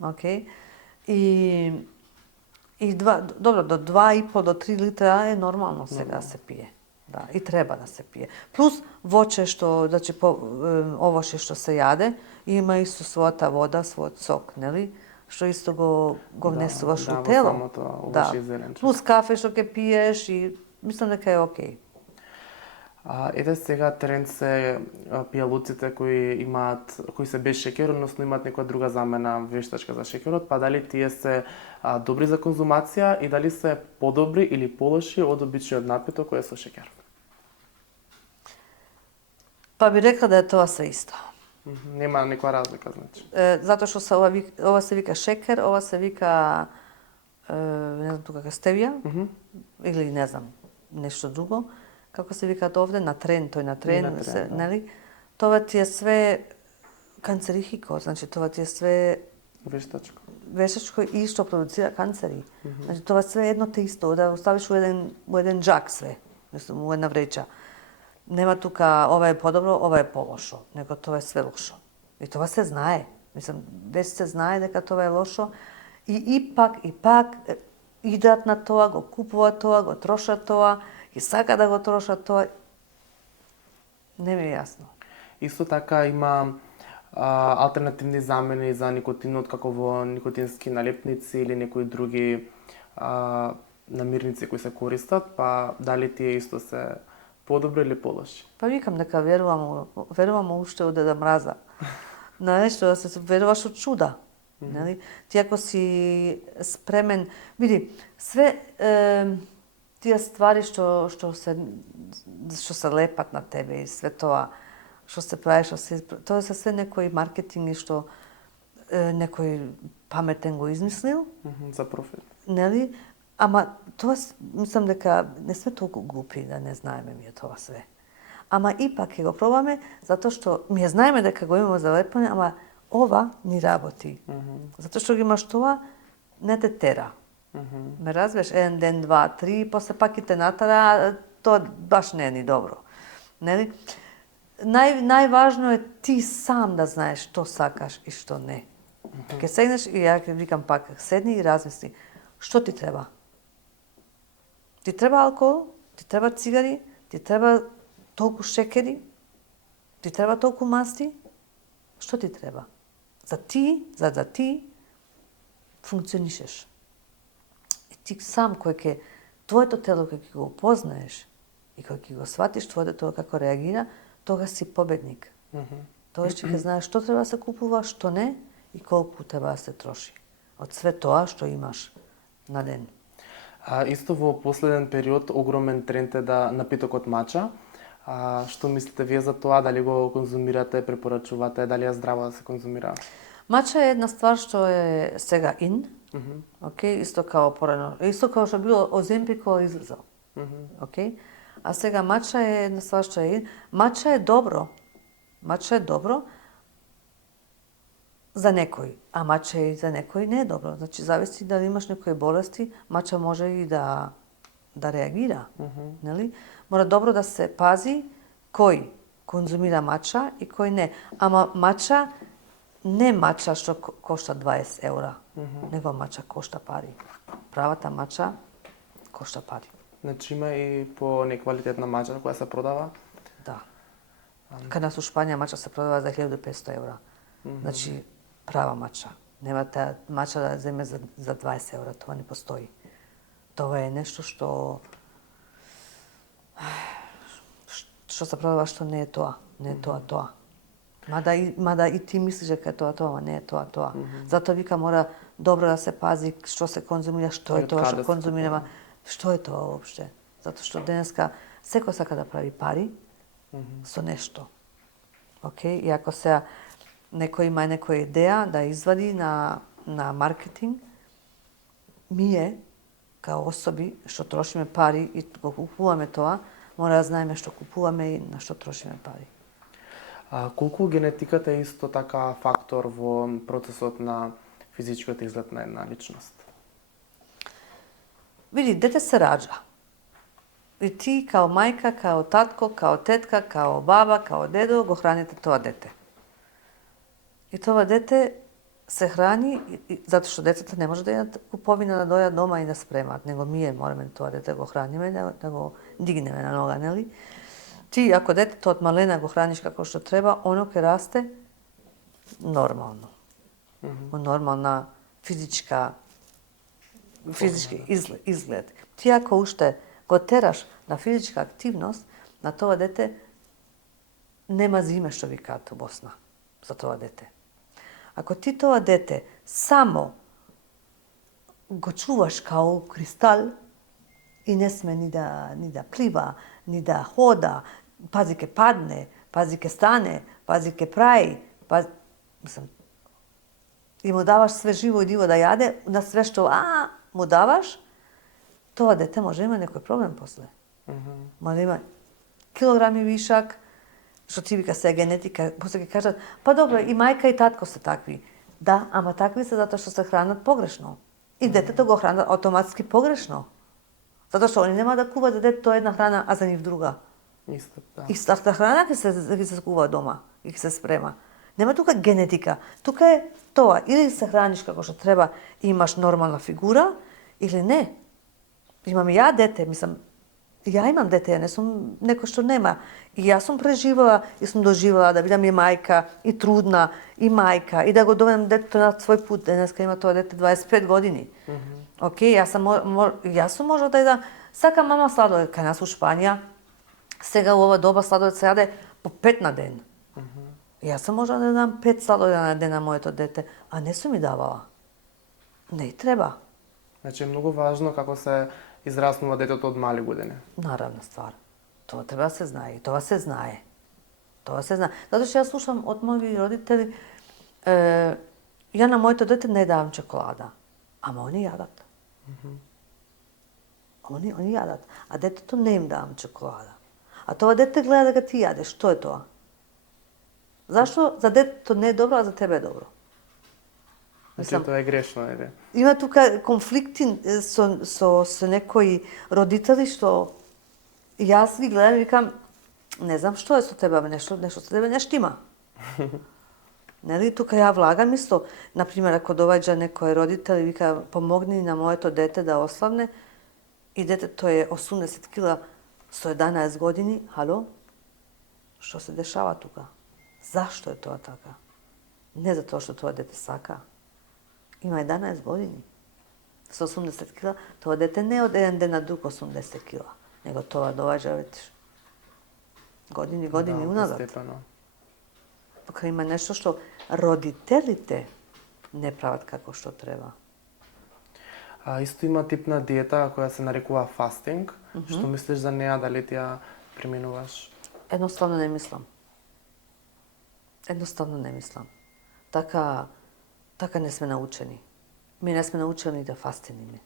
Океј? И добро, до 2,5 до 3 литра е нормално сега да се пие. Да, и треба да се пие. Плюс воќе што, значи овоше што се јаде, има и со својата вода, својот сок, нели? Што исто го внесуваш у тело. Да, плюс кафе што ќе пиеш и мислам дека е окей. Еве сега тренд се пијалуците кои се без шеќер, односно имаат некоја друга замена вештачка за шеќерот, па дали тие се добри за конзумација и дали се подобри или полоши од обичниот напиток кој е со шеќер? Па би рекла да е тоа се исто. Нема некоја разлика, значи. Затоа што ова се вика шекер, ова се вика не знам тука стевија или не знам нешто друго. Како се викаат овде, натрен, нели? Тоа ти е све канцерихико, значи тоа ти е све вештачко и што продуцира канцери. Значи тоа све едно те исто, да оставиш у еден джак све, мислам, у една вреча. Нема тука ова е подобро, ова е полошо, него тоа е све лошо. И тоа се знае. Мислам, веќе се знае дека тоа е лошо и пак идат на тоа, го купуваат тоа, го трошат тоа, и сака да го трошат тоа. Не ми е јасно. Исто така има алтернативни замени за никотинот, како во никотински налепници или некои други намирници кои се користат, па дали тие исто се подобри или полоши? Па викам дека верувам уште од Деда Мраза. На нешто да се веруваш од чуда. Нели? Ти ако си спремен, види, све тие ствари што се лепат на тебе и све тоа што се прави, тоа се се некои маркетинги што некој паметен го измислил. За профит. Нели? Ама тоа мислам дека не сме толку глупи да не знаеме ми тоа све. Ама ипак ќе го пробаме затоа што ми знаеме дека го имаме за лепење, ама ова ни работи. Затоа што ги имаш тоа, не те тера. Ме разбираш, еден ден, два, три, после пак и те натара, тоа баш не е ни добро. Нели? Најважно е ти сам да знаеш што сакаш и што не. Ке седнеш и ја ќе викам пак, седни и размисли, што ти треба? Ти треба алкохол, ти треба цигари, ти треба толку шекери, ти треба толку масти, што ти треба? За да ти функционишеш. И ти сам кој твоето тело кој ќе го опознаеш и кој ќе го сватиш твоето тело како реагира, тога си победник. Тогаш ќе знаеш што треба да се купува, што не и колку треба да се троши. Од све тоа што имаш на ден. Исто во последен период огромен тренд е напитокот мача. Што мислите вие за тоа? Дали го конзумирате, препорачувате, дали е здраво да се конзумира? Мача е една ствар што е сега ин. Океј, исто као порано. Исто као што било Оземпик кога излезал. Океј? А сега мача е една ствар што е ин. Мача е добро. Мача е добро за некој, а мача и за некој не е добро. Значи зависи дали имаш некои болести, мача може и да реагира, нели? Мора добро да се пази кој конзумира мача и кој не. Ама мача не мача што кошта 20 евра, него мача кошта пари. Правата мача кошта пари. Значи има и по неквалитетна мача која се продава? Да. Кај нас у Шпанија мача се продава за 1500 евра. Значи права мача. Нема таа мача да земе за 20 евра, тоа не постои. Тоа е нешто што се продава што не е тоа, не е тоа. Мада и ти мислиш дека е тоа, ама не е тоа. Затоа вика мора добро да се пази што се конзумира, што е тоа што конзумираме, што е тоа воопште. Затоа што денеска секој сака да прави пари со нешто. Океј, и ако сега некој има некоја идеја да извади на маркетинг, ние, као особи, што трошиме пари и го купуваме тоа, мора да знаеме што купуваме и на што трошиме пари. Колку генетиката е исто така фактор во процесот на физичкиот изглед на една личност? Види, дете се раѓа. И ти, као мајка, као татко, као тетка, као баба, као дедо, го храните тоа дете. И тоа дете се храни, затоа што децата не може да идат куповина да дојат дома и да спремат, него ние мораме тоа дете го храниме, да го дигнеме на нога, нели? Ти, ако детето од малена го храниш како што треба, оно ќе расте нормално. Нормална физички изглед. Ти ако уште го тераш на физичка активност, на тоа дете нема зиме, што викаат во Босна, за тоа дете. Ако ти тоа дете само го чуваш као кристал и не сме ни да плива, ни да хода, пази ке падне, пази ке стане, пази ке прави, и му даваш све живо и диво да јаде, на све што му даваш, тоа дете може има некој проблем после. Може има килограми вишак, што ти вика се генетика, после ќе кажат, па добро, и мајка и татко се такви. Да, ама такви се затоа што се хранат погрешно. И детето го хранат автоматски погрешно. Затоа што они нема да куваат за детето една храна, а за нив друга. Истата храна ќе се кува дома и ќе се спрема. Нема тука генетика. Тука е тоа, или се храниш како што треба и имаш нормална фигура, или не. Имам и ја дете, ја имам дете, ја не сум некој што нема. И јас сум преживела и сум доживела да бидам и мајка, и трудна, и мајка, и да го доведам детето на свој пут. Денеска има тоа дете 25 години. Океј, јас сум можела да јадам, сака мама сладолед, кај нас у Шпанија, сега у ова доба сладолед се јаде по 5 на ден. Јас сум можела да дам 5 сладоледа на ден на моето дете, а не сум ми давала. Не и треба. Значи е многу важно како се израснува детето од мали години? Наравна ствар. Тоа треба да се знае. И тоа се знае. Тоа се знае. Затоа што јас слушам од мои родители, ја на моето дете не давам чоколада. Ама они јадат. Они јадат. А детето не им давам чоколада. А тоа дете гледа дека ти јадеш. Што е тоа? Зашто за детето не е добро, а за тебе е добро? Значи тоа е грешно, нели? Има тука конфликти со некои родители што јас ги гледам и викам, не знам што е со тебе, нешто со тебе не штима. Нели, тука ја влагам исто. Например, ако доаѓа некој родител и вика, помогни на моето дете да ослабне, и детето е 80 кила со 11 години, хало? Што се дешава тука? Зашто е тоа така? Не затоа што тоа дете сака. Има 11 години. Со 80 кила, тоа дете не е од еден ден на друг 80 кила, него тоа доаѓа веќе години уназад. Постепено. Тука има нешто што родителите не прават како што треба. Исто има тип на диета која се нарекува фастинг. Што мислиш за неа, дали ти ја применуваш? Едноставно не мислам. Едноставно не мислам. Така не сме научени. Ми не сме научени да фастиниме.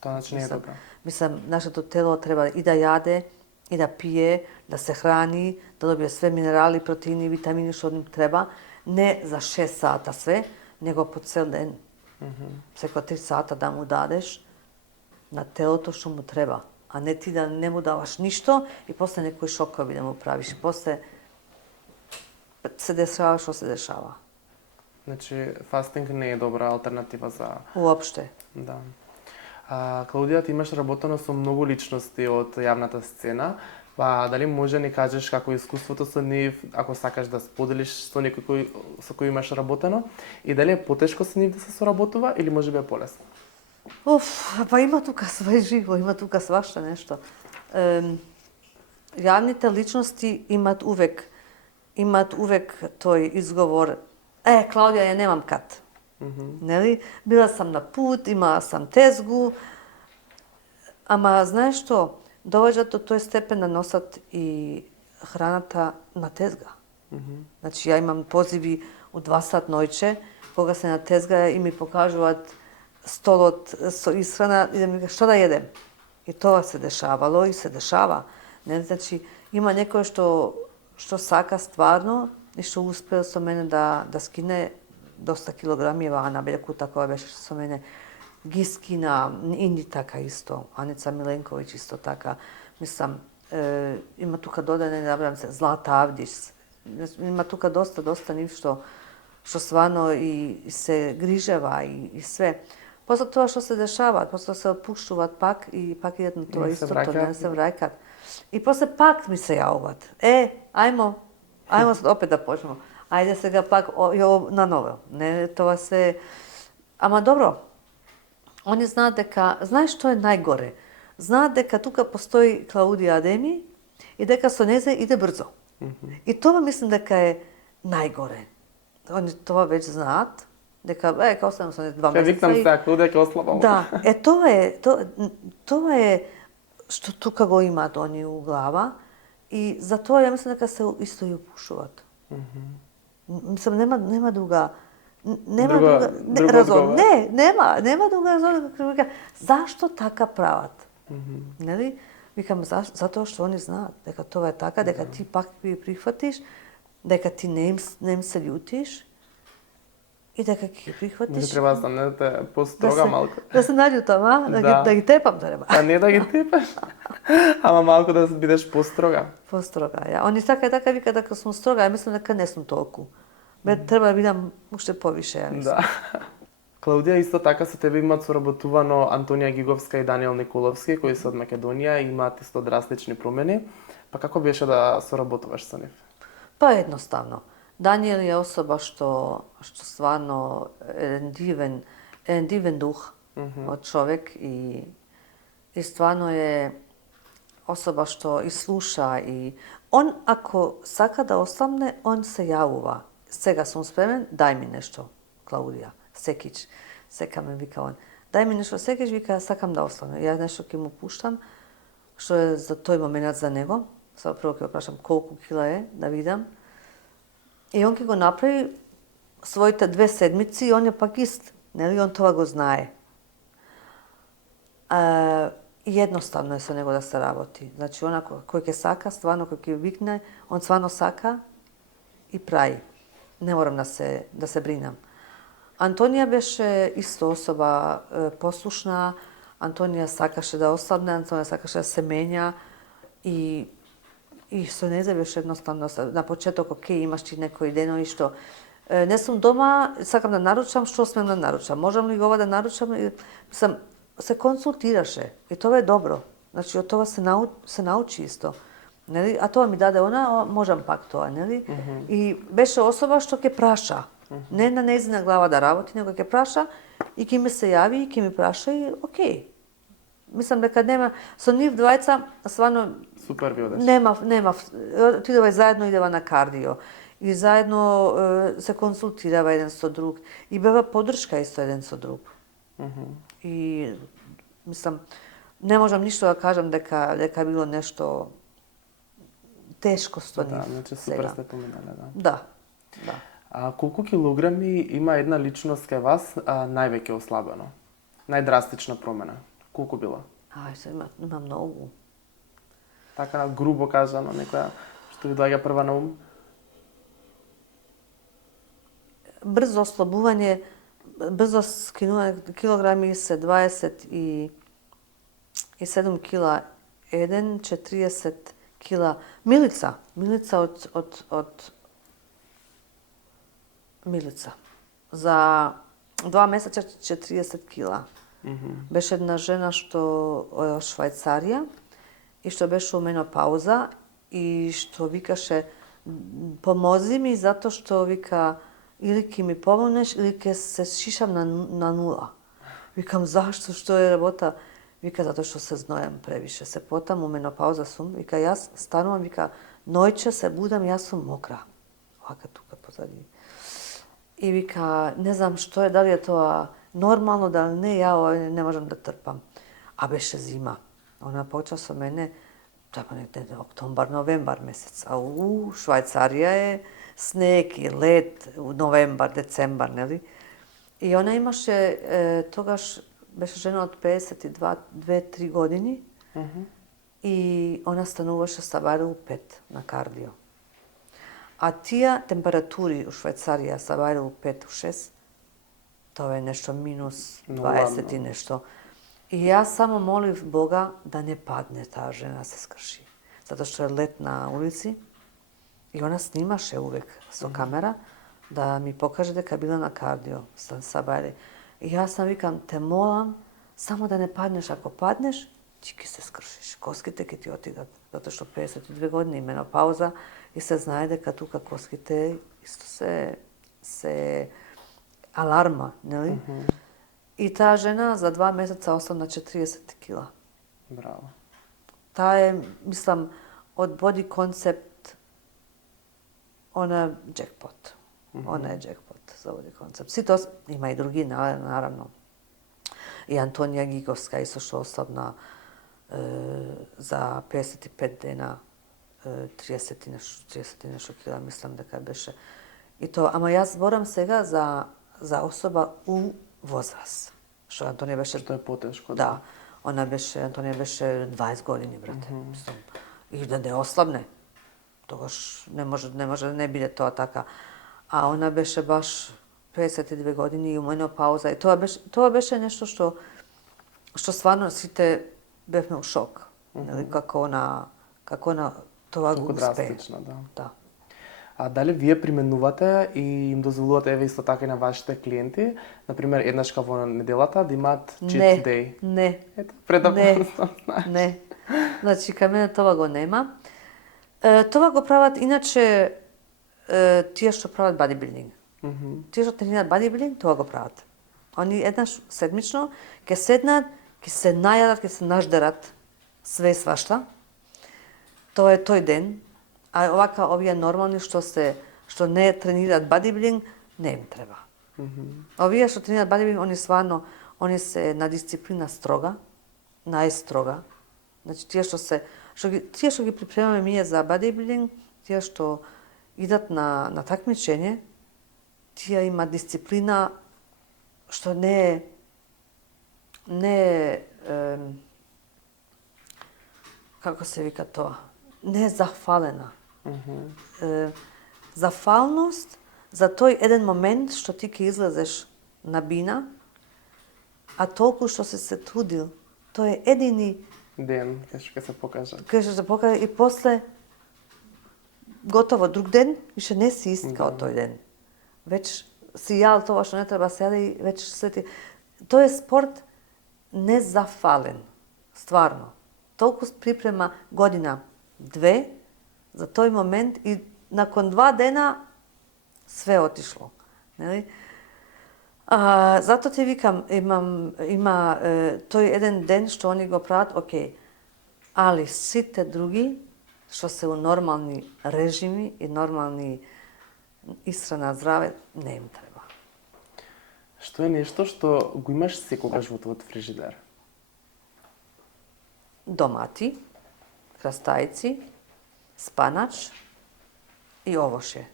Тоа значи не е така. Мислам, нашето тело треба и да јаде, и да пие, да се храни, да добие све минерали, протеини, витамини што им треба, не за 6 сата све, него по цел ден. Секој 3 сата да му дадеш на телото што му треба, а не ти да не му даваш ништо и после некои шокови да му правиш. И после се дешава што се дешава. Значи, фастинг не е добра алтернатива за... Уопште. Да. Клаудија, ти имаш работено со многу личности од јавната сцена, па дали може ни кажеш како искуството со нив, ако сакаш да споделиш со некој со кој имаш работено, и дали е потешко со нив да се соработува или може би е полесно? Па има тука све живо, има тука свашта нешто. Јавните личности имат увек тој изговор, Клаудија, ја немам кат. Нели? Била сам на пут, имала сам тезгу, ама знаеш што, доваѓат до тој степен да носат и храната на тезга. Значи, ја имам позиви у 2 сат ноќе, кога се на тезга и ми покажуваат столот со исхрана и да ми кажа што да једем. И тоа се дешавало и се дешава. Не, значи, има некој што сака стварно и што успеа со мене да скине доста килограми, Ана Белекута која беше со мене ги скина, Инди така исто, Аница Миленковиќ исто така. Мислам, има тука додаден, набрам се, Злата Авдиш. Има тука доста нив што стварно и се грижева и све. После тоа што се дешава, после се опуштуваат пак и пак идат на тоа истото, не се враќаат. И после пак ми се јавуваат. Ајмо опет да почнемо. Ајде сега пак на ново. Не, тоа се... Ама добро, они знаат дека... Знаеш што е најгоре? Знаат дека тука постои Клаудија Адеми и дека со незе иде брзо. И тоа мислам дека е најгоре. Они тоа веќе знаат, дека као сам со 2 месеца. Викнам се, Клаудија ќе ослабам. Да, тоа е што тука го имаат они у глава и за тоа ја мислам дека се исто и опушуваат. Мислам, нема друга... Нема друга разон. Нема друга разон. Зашто така прават? Нели? Викам, затоа што они знаат дека тоа е така, дека ти пак ги прифатиш, дека ти не им се љутиш и дека ќе ги прифатиш. Не треба да станете построга малку. Да се наљутам, да ги тепам треба. А не да ги тепаш, ама малку да бидеш построга. Построга, ја. Они така вика дека сум строга, ја мислам дека не сум толку. Треба да бидам уште повише, ја мислам. Да. Клаудија, исто така со тебе имаат соработувано Антонија Гиговска и Даниел Николовски, кои се од Македонија и имаат исто драстични промени. Па како беше да соработуваш со нив? Па едноставно. Даниел е особа што стварно еден дивен дух од човек и стварно е особа што и слуша и он ако сака да ослабне, он се јавува. Сега сум спремен, дај ми нешто, Клаудија, секич. Сека ме вика он, дај ми нешто секогаш, вика, сакам да останам. Ја нешто ќе му пуштам, што е за тој момент за него. Сега прво ќе го прашам колку кила е, да видам. И он ќе го направи своите 2 седмици и он е пак ист. Нели, он тоа го знае. Едноставно е со него да се работи. Значи, она кој ќе сака, стварно кој ќе викне, он стварно сака и прави. Не морам да се бринам. Антонија беше исто особа послушна, Антонија сакаше да ослабне, Антонија сакаше да се менја и со незе беше едноставно. На почеток, окей, имаш ти некои денови што не сум дома, сакам да наручам, што смем да наручам? Можам ли ова да наручам? Се консултираше и тоа е добро. Значи, од тоа се научи исто. Нели? А тоа ми даде она, можам пак тоа, нели? И беше особа што ќе праша. Не на нејзина глава да работи, него ќе праша и ќе ми се јави и ќе ми праша и окей. Мислам дека нема со нив двајца стварно Супер ви одеш. Нема. Отидева заедно, идева на кардио. И заедно се консултирава еден со друг. И бева поддршка исто еден со друг. И мислам, не можам ништо да кажам дека било нешто тешко со нив. Да, значи супер сте поминале, да. Да. А колку килограми има една личност кај вас највеќе ослабено? Најдрастична промена? Колку била? Се има многу. Така на грубо кажано, некоја што ви доаѓа прва на ум? Брзо ослабување, брзо скинување килограми се 27 кила, 40 кила. Милица од Милица. За 2 месеца 40 кила. Беше една жена што е од Швајцарија и што беше у менопауза и што викаше помози ми затоа што вика или ќе ми помогнеш или ќе се шишам на нула. Викам зашто, што е работа? Вика затоа што се знојам превише. Се потам у менопауза сум. Вика јас станувам, вика ноќе се будам, јас сум мокра. Вака тука позади. И вика, не знам што е, дали е тоа нормално, дали не, ја не можам да трпам. А беше зима. Она почна со мене, треба некаде октомбар, новембар месец. А у Швајцарија е снег и лед, новембар, децембар, нели? И она имаше, тогаш беше жена од 52-3 години и она стануваше сабајле у 5 на кардио. А тие температури у Швајцарија сабајле у 5-6, тоа е нешто минус 20 и нешто. И јас само молив Бога да не падне таа жена се скрши. Затоа што е лет на улици и она снимаше увек со камера да ми покаже дека била на кардио сабајле. И јас сам викам, те молам, само да не паднеш. Ако паднеш, ти ќе се скршиш. Коските ќе ти отидат. Затоа што 52 години менопауза и се знае дека тука коските исто се аларма, нели? И таа жена за 2 месеца остана 40 кила. Браво. Таа е, мислам, од боди концепт, она е джекпот. Она е джекпот за боди концепт. Сите има и други, наравно. И Антонија Гиговска исто што ослабна за 55 дена 30 и нешто кила, мислам дека беше. И тоа, ама јас зборам сега за особа у возраст. Што Антонија беше... Што е потешко. Да. Антонија беше 20 години, брате. Мислам. И да не ослабне. Тогаш не може да не биде тоа така. А она беше баш 52 години и у менопауза. И тоа беше нешто што стварно сите бевме у шок. Нели, како она тоа го успее. Драстично, да. Да. А дали вие применувате и им дозволувате еве исто така и на вашите клиенти, например еднашка во неделата да имаат cheat day? Не. Ето, предапоставно. Не. Значи, кај мене тоа го нема. Тоа го прават иначе тие што прават бодибилдинг. Тие што тренираат бодибилдинг, тоа го прават. Они еднаш седмично ќе седнат, ќе се најадат, ќе се наждерат све и свашта. Тоа е тој ден. А овака овие нормални што не тренираат бодибилдинг, не им треба. Овие што тренираат бодибилдинг, они стварно они се на дисциплина строга, најстрога. Значи, тие што ги припремаме ние за бодибилдинг, тие што идат на такмичење, тие има дисциплина што не е како се вика тоа, не е захвалена. Зафалност за тој еден момент што ти ќе излезеш на бина, а толку што се трудил, тој е едини Ден, кај што ќе се покаже. кај што се покаже и после готово друг ден, више не си ист као тој ден. Веќе си јал тоа што не треба се јаде и веќе свети. Тој е спорт незафален, стварно. Толку припрема година, 2 за тој момент и након 2 дена све отишло. Нели? Зато ти викам, има тој еден ден што они го прават, окей, али сите други што се у нормални режими и нормални исхрана здраве, не им треба. Што е нешто што го имаш секогаш во твојот фрижидер? Домати, крастајци, спанач и овоше.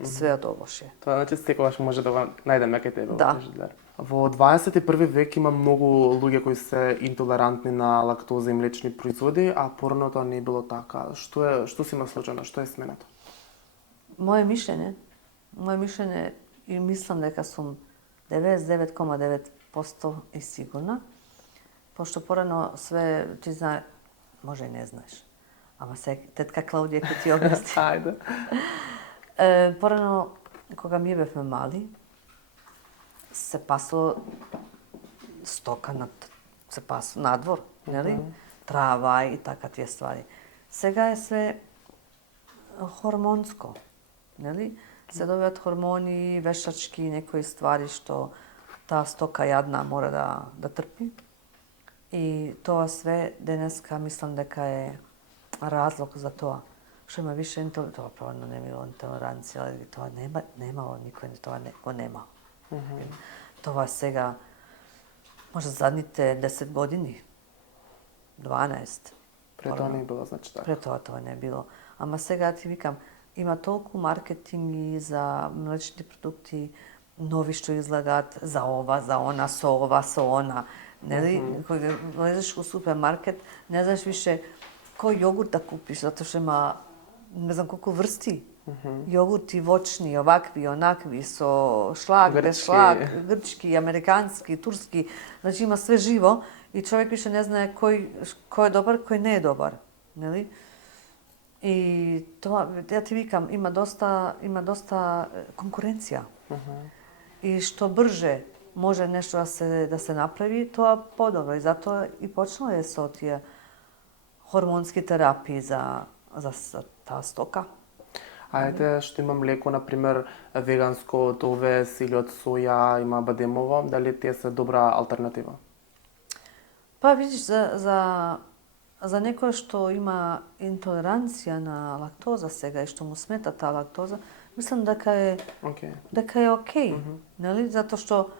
Све од овоше. Тоа значи секогаш може да го најдеме кај тебе Да. во фрижидер. Во 21 век има многу луѓе кои се интолерантни на лактоза и млечни производи, а порано тоа не било така. Што се има случено? Што е сменато? Моje mišljenje i mislim дека сум 99,9% и сигурна, пошто порано све ти знае, може и не знаеш, ама се тетка Клаудија ќе ти објасни. Ајде. Порано, кога ми бевме мали, се пасло стока се пасло надвор, нели? Трава и така тие ствари. Сега е све хормонско, нели? Се добиваат хормони, вешачки, некои ствари што таа стока јадна мора да трпи. И тоа све денеска мислам дека е разлог за тоа. Што има више тоа правилно не било интолеранција, или тоа немало никој тоа го нема. Тоа сега може задните 10 години, 12. Пред тоа не било, значи така. Пред тоа не било. Ама сега ти викам, има толку маркетинги за млечни продукти, нови што излагаат за ова, за она, со ова, со она. Нели? Кога влезеш у супермаркет, не знаеш више кој јогурт да купиш, затоа што има не знам колку врсти. Јогурти вочни, овакви, онакви, со шлак, без шлак, грчки, американски, турски. Значи има све живо и човек више не знае кој е добар, кој не е добар. Нели? И тоа, ја ти викам, има доста конкуренција. И што брже може нешто да се направи, тоа подобро. И затоа и почнало е со тие хормонски терапии за таа стока. Ајде, што има млеко, например, веганско од овес или од соја, има бадемово, дали тие се добра алтернатива? Па видиш, за некој што има интолеранција на лактоза сега и што му смета таа лактоза, мислам дека е окей, нели? Затоа што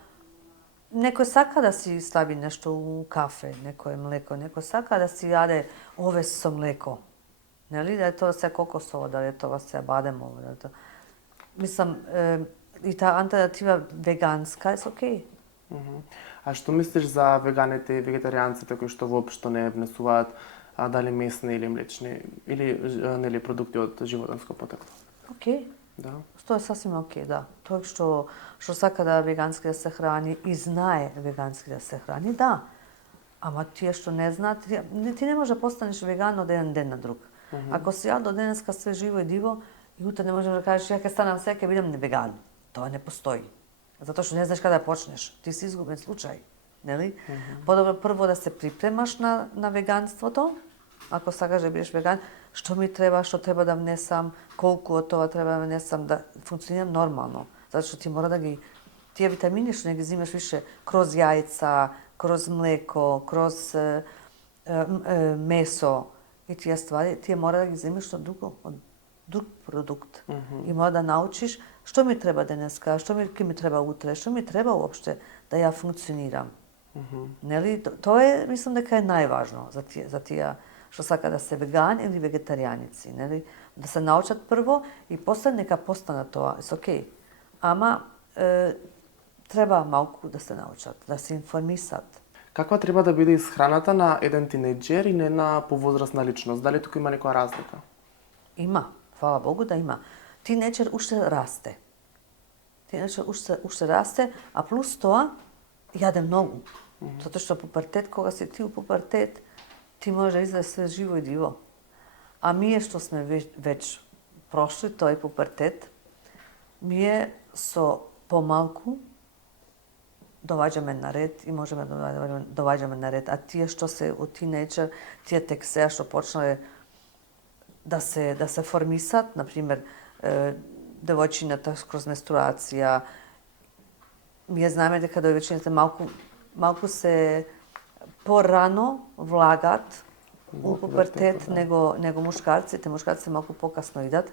некој сака да си стави нешто у кафе, некој млеко, некој сака да си јаде овес со млеко. Нели? Да е тоа се кокосово, да е тоа се бадемово. Мислам, и таа алтернатива веганска е окей. А што мислиш за веганите и вегетаријанците кои што воопшто не внесуваат дали месни или млечни или нели продукти од животинско потекло? Окей. Да. Тоа е сасвим окей, да. Тој што сака да вегански да се храни и знае вегански да се храни, да. Ама тие што не знаат, ти не може да постанеш веган од еден ден на друг. Ако си јадо денеска све живо и диво, и утре не можеш да кажеш ја ќе станам сега ќе бидам веган. Тоа не постои. Затоа што не знаеш каде да почнеш. Ти си изгубен случај, нели? Подобро прво да се припремаш на веганството, ако сакаш да бидеш веган, што ми треба, што треба да внесам, колку од тоа треба да внесам, да функционирам нормално. Затоа што ти мора да ги тие витамини што не ги взимаш више кроз јајца, кроз млеко, кроз месо и тие ствари, тие мора да ги вземеш од друг продукт. И мора да научиш што ми треба денеска, што ми треба утре, што ми треба уопште да ја функционирам. Нели? Тоа е, мислам дека е најважно за тие што сака да се веган или вегетаријаници, нели? Да се научат прво и после нека постанат тоа, е окей. Ама треба малку да се научат, да се информисат. Каква треба да биде исхраната на еден тинејџер и не на повозрасна личност? Дали тука има некоја разлика? Има, фала Богу да има. Тинејџер уште расте. Тинејџер уште расте, а плюс тоа јаде многу. Затоа што пубертет, кога си ти у пубертет, ти може да излезеш све живо и диво. А ние што сме веќе прошли тој пубертет, ние со помалку доваѓаме на ред и можеме да доваѓаме на ред. А тие што се од тинејџер, тие тек сега што почнале да се формисат, например, девојчината кроз менструација, ние знаеме дека девојчините малку се порано влагат у пубертет него мушкарците. Мушкарците малку покасно идат.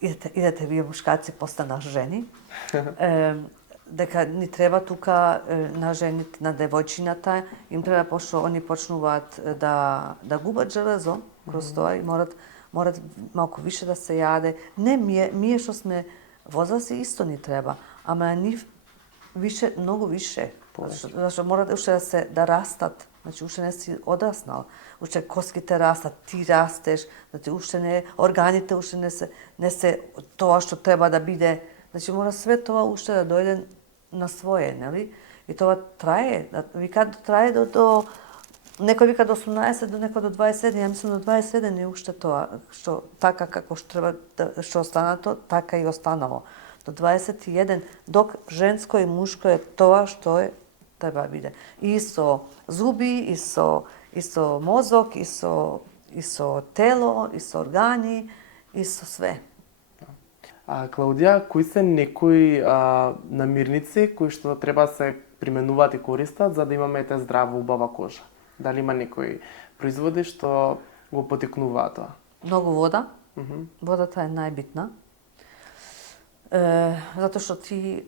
Идете вие мушкарци после на жени. Дека ни треба тука на жените, на девојчината, им треба пошто они почнуваат да губат железо кроз тоа и морат малку више да се јаде. Не ние што сме возрасти исто ни треба, ама нив више, многу више. Зашто мора уште да растат. Значи уште не си одраснал. Уште коските растат, ти растеш, значи уште не органите уште не се тоа што треба да биде. Значи мора све тоа уште да дојде на свое, нели? И тоа трае, трае до некој вика до 18, до некој до 27, ја мислам до 27 е уште тоа што така како што треба што останато, така и останало. До 21, док женско и мушко е тоа што треба да биде. И со зуби, и со мозок, и со тело, и со органи, и со све. Клаудија, кои се некои намирници кои што треба да се применуваат и користат за да имаме ете здрава, убава кожа? Дали има некои производи што го потикнуваат тоа? Многу вода. Водата е најбитна. Затоа што ти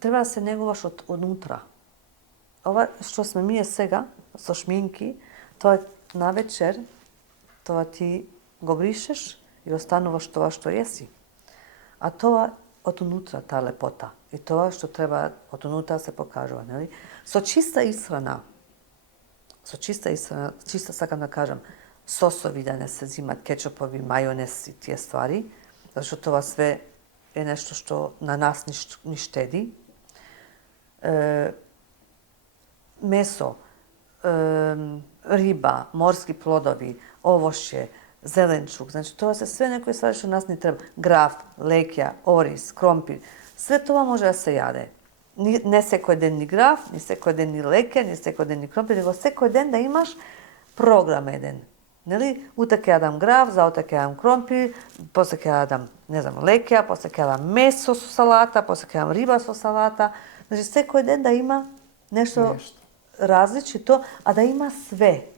треба да се негуваш од онутра. Ова што сме ние сега со шминки, тоа навечер, тоа ти го бришеш и остануваш тоа што еси. А тоа од онутра, таа лепота. И тоа што треба од онутра се покажува, нели? Со чиста исхрана, чиста сакам да кажам, сосови да не се зимат, кетчупови, мајонез и тие ствари, зашто тоа све е нешто што на нас ни штеди. Месо, риба, морски плодови, овошје, зеленчук, значи тоа се све некои ствари што нас ни треба. Граф, леќа, ориз, кромпир, све тоа може да се јаде. Не секој ден ни граф, ни секој ден ни леќа, ни секој ден ни кромпир, него секој ден да имаш програм еден. Нели? Утре ќе јадам граф, заутре ќе јадам кромпир, после ќе јадам, не знам, леќа, после ќе јадам месо со салата, после ќе јадам риба со салата. Значи секој ден да има нешто различито, а да има све.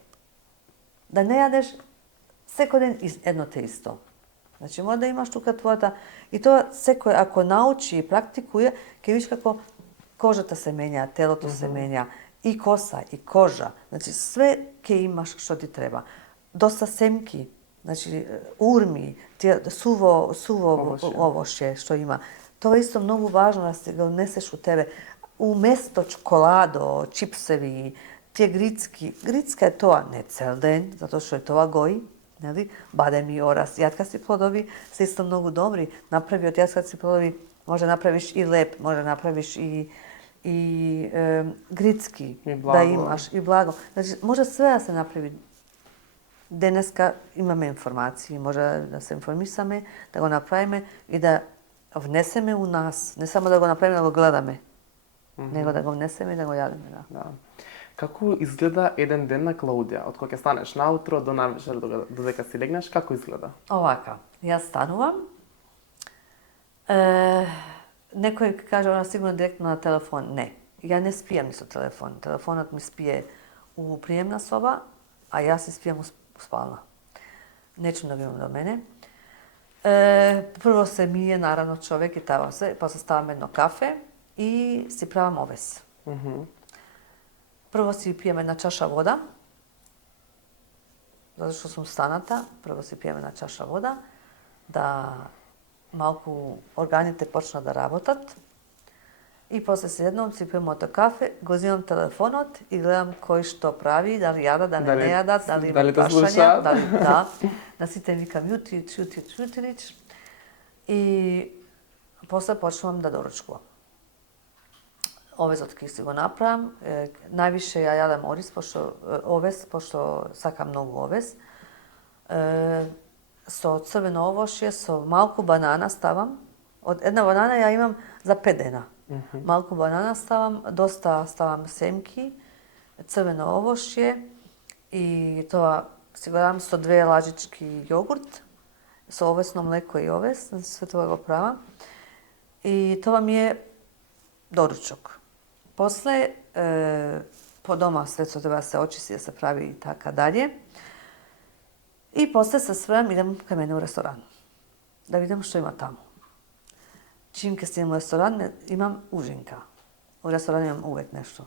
Да не јадеш секој ден едно те исто. Значи мора да имаш тука твојата и тоа секој ако научи и практикуе, ќе видиш како кожата се менја, телото се менја, и коса, и кожа. Значи све ќе имаш што ти треба. Доста семки, значи урми, тие суво овошје што има. Тоа е исто многу важно да се го унесеш у тебе. Уместо чоколадо, чипсеви, тие грицки. Грицка е тоа не цел ден, затоа што е тоа гои, нели? Бадеми, ораз, јаткасти плодови се исто многу добри. Направи од јаткасти плодови може да направиш и леп, може да направиш и грицки да имаш и благо. Значи може све да се направи. Денеска имаме информации, може да се информисаме, да го направиме и да внесеме у нас, не само да го направиме, да го гледаме, него да го внесеме и да го јадеме. Да. Како изгледа еден ден на Клаудија? Од кога ќе станеш наутро до навечер додека си легнеш, како изгледа? Овака, јас станувам, некој каже она сигурно директно на телефон. Не, ја не спијам ни со телефон. Телефонот ми спие у приемна соба, а јас си спијам у спална. Нечем да го имам до мене. Прво се мие, наравно, човек и тава се, после ставам едно кафе и си правам овес. Прво си пием една чаша вода, затоа што сум станата, прво си пием една чаша вода, да малку органите почнат да работат. И после седнам, си пием моето кафе, го земам телефонот и гледам кој што прави, дали јадат, дали не јадат, дали имат прашања, дали да. На сите викам јутирич. И после почнувам да доручкувам. Овезот ќе си го направам. Највише ја јадам овес, пошто сакам многу овес. Со црвено овошје, со малку банана ставам. Од една банана ја имам за 5 дена. Малку банана ставам, доста ставам семки, црвено овошје и тоа си го дам со 2 лажички јогурт, со овесно млеко и овес, све тоа го правам. И тоа ми е доручок. После, по дома све што треба да се очисти, да се прави и така далje. И после се сврам, идем кај мене у ресторан. Да видам што има таму. Чим ке стигнем у ресторан, имам ужинка. У ресторан имам увек нешто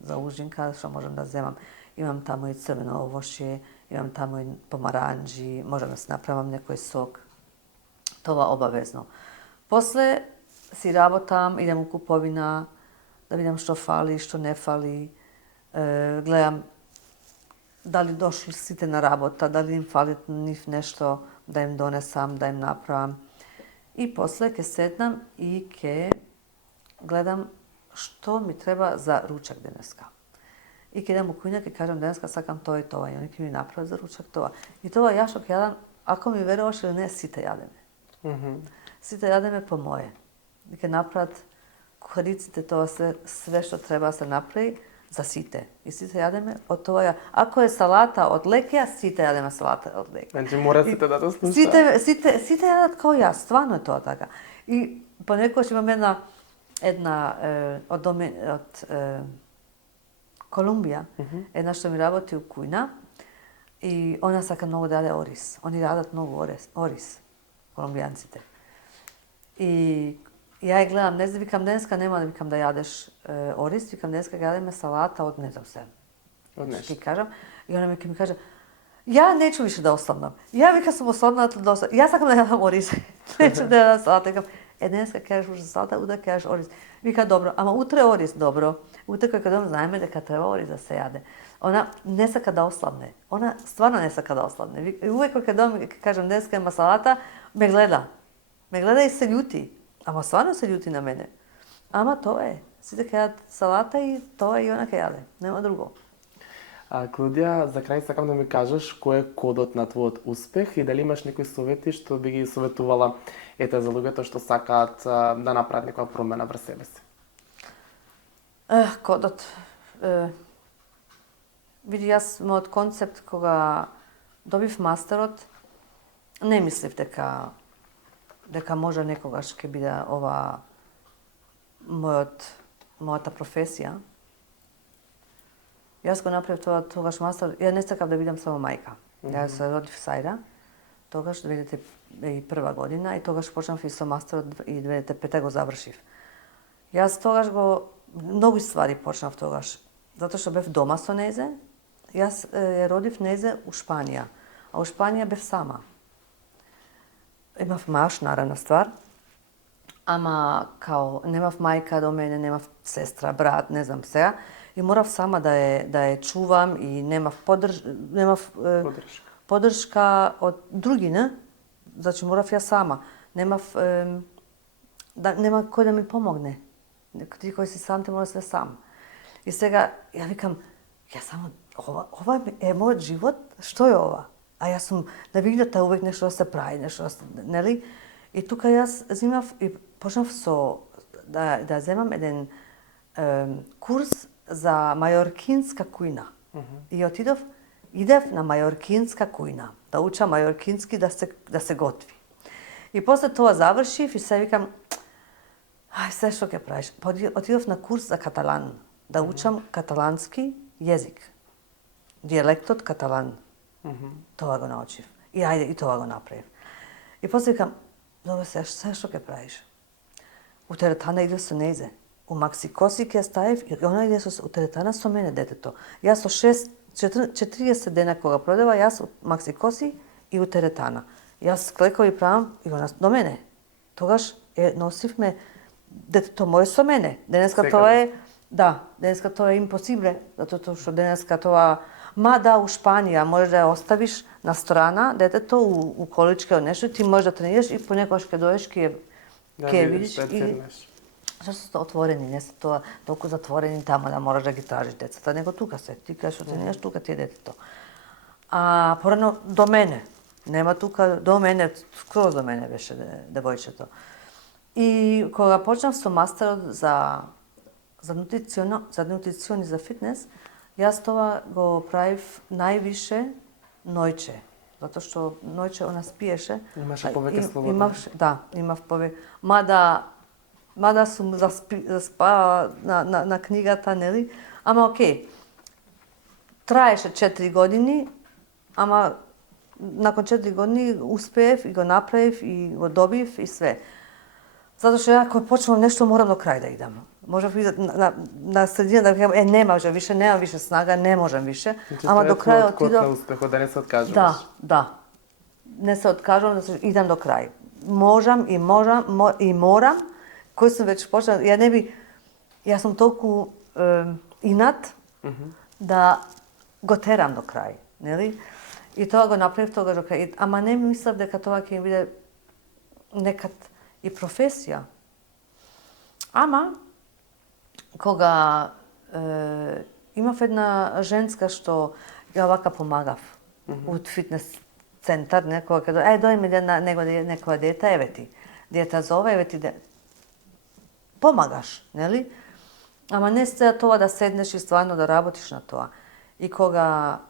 за ужинка, што можам да земам. Имам таму и црвено овошје, имам таму и помаранџи, можам да се направам некој сок. Тоа обавезно. После си работам, идем у куповина, да видам што фали, што не фали. Гледам дали дошли сите на работа, дали им фали нив нешто да им донесам, да им направам. И после ќе седнам и ќе гледам што ми треба за ручак денеска. И ќе идам у кујна, ќе кажам денеска сакам тоа и тоа, и они ќе ми направат за ручак тоа. И тоа ја што ќе јадам, ако ми веруваш или не, сите јадеме. Сите јадеме по мое. И ќе направат кухариците тоа све што треба да се направи за сите. И сите јадеме од тоа. Ако е салата од лекија, сите јадеме салата од лекија. Значи мора сите да те слушаат. Сите јадат као јас, стварно е тоа така. И понекогаш имам една од Колумбија, една што ми работи у кујна и она сака многу да јаде ориз. Они јадат многу ориз, колумбијанците. И ја гледам, не викам денеска нема да викам да јадеш ориз, викам денеска ќе јадеме салата од не знам се. Од нешто. Ќе кажам, и она ми каже, ја нечу више да осладнам. Ја вика сум осладната доста. Ја сакам да јадам ориз. Нечу да јадам салата. Викам, денеска ќе јадеш уште салата, утре ќе јадеш ориз. Вика, добро, ама утре ориз, добро. Утре кога ќе знаеме дека треба ориз да се јаде. Она не сака да ослабне. Она стварно не сака да ослабне. И увек кога ќе кажам денеска има салата, ме гледа. Ме гледа и се љути. Ама стварно се љути на мене. Ама тоа е. Сите ќе јадат салата и тоа и она ќе јаде. Нема друго. Клаудија, за крај сакам да ми кажеш кој е кодот на твојот успех и дали имаш некои совети што би ги советувала за луѓето што сакаат да направат некоја промена врз себе си. Кодот. Види, јас мојот концепт кога добив мастерот, не мислев дека може некогаш ќе биде ова мојата професија. Јас го направив тоа тогаш мастер, ја не сакав да бидам само мајка. Јас се родив Сајра, тогаш 2001 година и тогаш почнав и со мастерот и 2005 го завршив. Јас тогаш многу ствари почнав тогаш, затоа што бев дома со незе. Јас ја родив незе у Шпанија, а у Шпанија бев сама. Имав маш, наравна ствар, ама као немав мајка до мене, немав сестра, брат, не знам сега, и морав сама да ја чувам и немав поддршка од други, не? Значи морав ја сама. Нема кој да ми помогне. Ти кој си сам, ти мора све сам. И сега ја викам, ја само ова е мојот живот, што е ова? А јас сум навигната увек нешто да се прави, нешто да се, нели? И тука јас земав и почнав да земам еден курс за мајоркинска кујна. И идев на мајоркинска кујна, да учам мајоркински да се готви. И после тоа завршив и се викам, се што ќе правиш? Отидов на курс за каталан, да учам каталански језик. Дијелектот каталан. Тоа го научив. И ајде, и тоа го направив. И после викам, добре се што ќе правиш? У теретана идеш со незе. у максикоси ќе ставив и она иде у теретана со мене детето. Јас со 40 дена кога продава, јас у максикоси и у теретана. Јас клекови правам и она до мене. Тогаш носивме детето моје со мене. Денеска тоа е, денеска тоа е импосибле, затоа што денеска тоа, у Шпанија можеш да ја оставиш на страна детето у количке од нешто, ти можеш да тренираш и понекогаш ќе доеш ќе видиш и што се отворени, не се тоа толку затворени таму да мораш да ги тражиш децата, него тука се, ти кај што тренираш, тука ти е детето. А порано до мене, нема тука, до мене, скроз до мене беше девојчето. И кога почнав со мастерот за нутрицион и за фитнес, јас това го правив највише ноќе, затоа што ноќе она спиеше. Имаше повеќе слобода. Имав повеќе. Мада сум заспала на книгата, нели? Ама окей. Траеше 4 години, ама након 4 години успеев и го направив и го добив и све. Затоа што ја кога почнувам нешто морам до крај да идам. Можев и на средина да кажам, немам више снага, не можам више, ама до крај отидов. На успехот да не се откажуваш. Да. Не се откажувам, да идам до крај. Можам и морам, кој сум веќе почнала, јас сум толку инат да го терам до крај, нели? И тоа го направив тогаш до крај. Ама не мислев дека тоа ќе ми биде некад и професија. Ама кога имав една женска што ја вака помагав од фитнес центар, некога каде дојме на некоја дета, еве ти, дета зове, еве ти помагаш, нели? Ама не се тоа да седнеш и стварно да работиш на тоа. И кога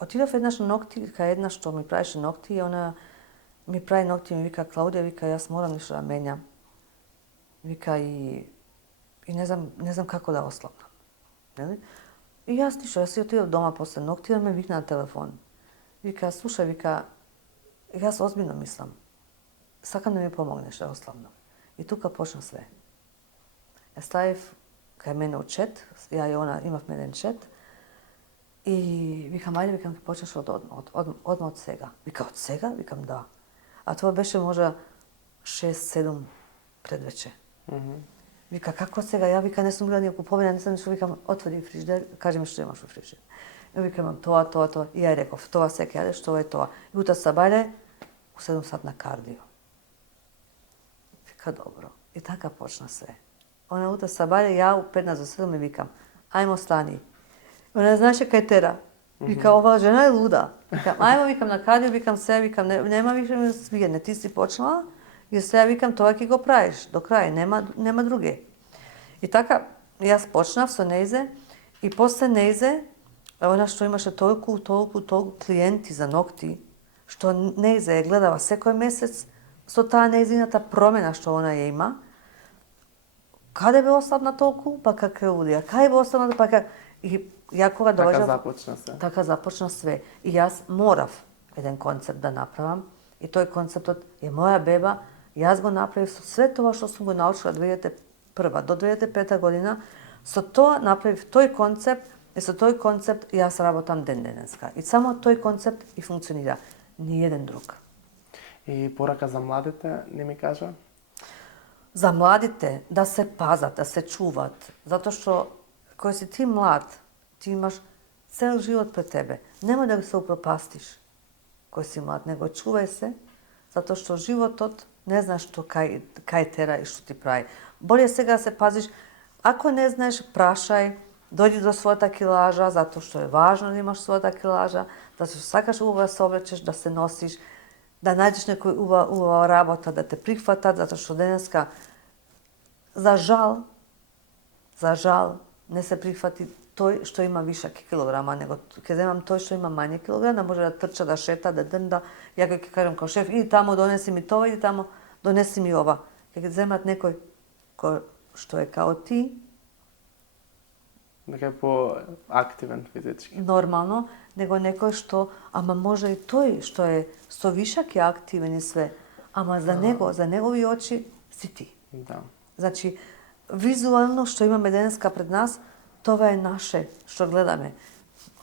отидов еднаш на ногти, кај една што ми правеше ногти, и она ми прави ногти, ми вика Клаудија, вика јас морам нешто да менјам. Вика и не знам како да ослабнам. Нели? И јас си отидов дома после ногти, да ме викна на телефон. Вика, слушај, вика, јас озбилно мислам. Сакам да ми помогнеш да ослабнам. И тука почна све. Ја ставив кај мене од чет, ја и она имавме еден чет, и викам, ајде, викам, ќе почнеш одма од сега. Вика, од сега? Викам, да. А тоа беше можда 6-7 предвече. Вика, како сега? Ја, вика, не сум била ни куповина, не сум нешто, викам, отвори фриждер, кажи ми што имаш во фриждер. И вика, имам тоа. И ја реков, тоа сега јадеш, тоа е тоа. И утре сабајле, у 7 сат на кардио. Вика, добро. И така почна све. Она утре сабајле, ја у 15 до 7 ми викам, ајмо стани. Она знаеше кај тера. Вика, ова жена е луда. Викам, ајмо, викам, на кардио, викам, сега, викам, нема више ми свиене, ти си почнала, и сега, викам, тоа ќе го правиш до крај, нема друге. И така, јас почнав со нејзе, и после нејзе, она што имаше толку клиенти за ногти, што нејзе ја гледава секој месец, со таа нејзината промена што она ја има, каде бе ослабна толку, па кака лудија, кај бе ослабна, па кака... И ја кога дојдов... Така започна све. И јас морав еден концепт да направам, и тој концептот е моја беба, јас го направив со све тоа што сум го научила 2001 до 2005 година, со тоа направив тој концепт, и со тој концепт јас работам денеска. И само тој концепт и функционира, ни еден друг. И порака за младите, не ми кажа? За младите да се пазат, да се чуват, затоа што кој си ти млад, ти имаш цел живот пред тебе. Нема да се упропастиш кој си млад, него чувај се, затоа што животот не знаеш што кај тера и што ти прави. Боле сега да се пазиш, ако не знаеш, прашај, дојди до својата килажа, затоа што е важно да имаш својата килажа, затоа што сакаш убаво да се облечеш, да се носиш, да најдеш некој убава работа, да те прифатат, затоа што денеска, за жал, не се прифати тој што има вишак килограма, него ќе земам тој што има мање килограма, да може да трча, да шета, да дрнда. Ја ќе кажам као шеф, иди тамо донеси ми тоа, иди тамо донеси ми ова. Ќе земат некој кој што е као ти, дека е по-активен физички. Нормално, него некој што, ама може и тој што е со вишак е активен и све, ама за него, за негови очи си ти. Да. Значи, визуално што имаме денеска пред нас, тоа е наше, што гледаме.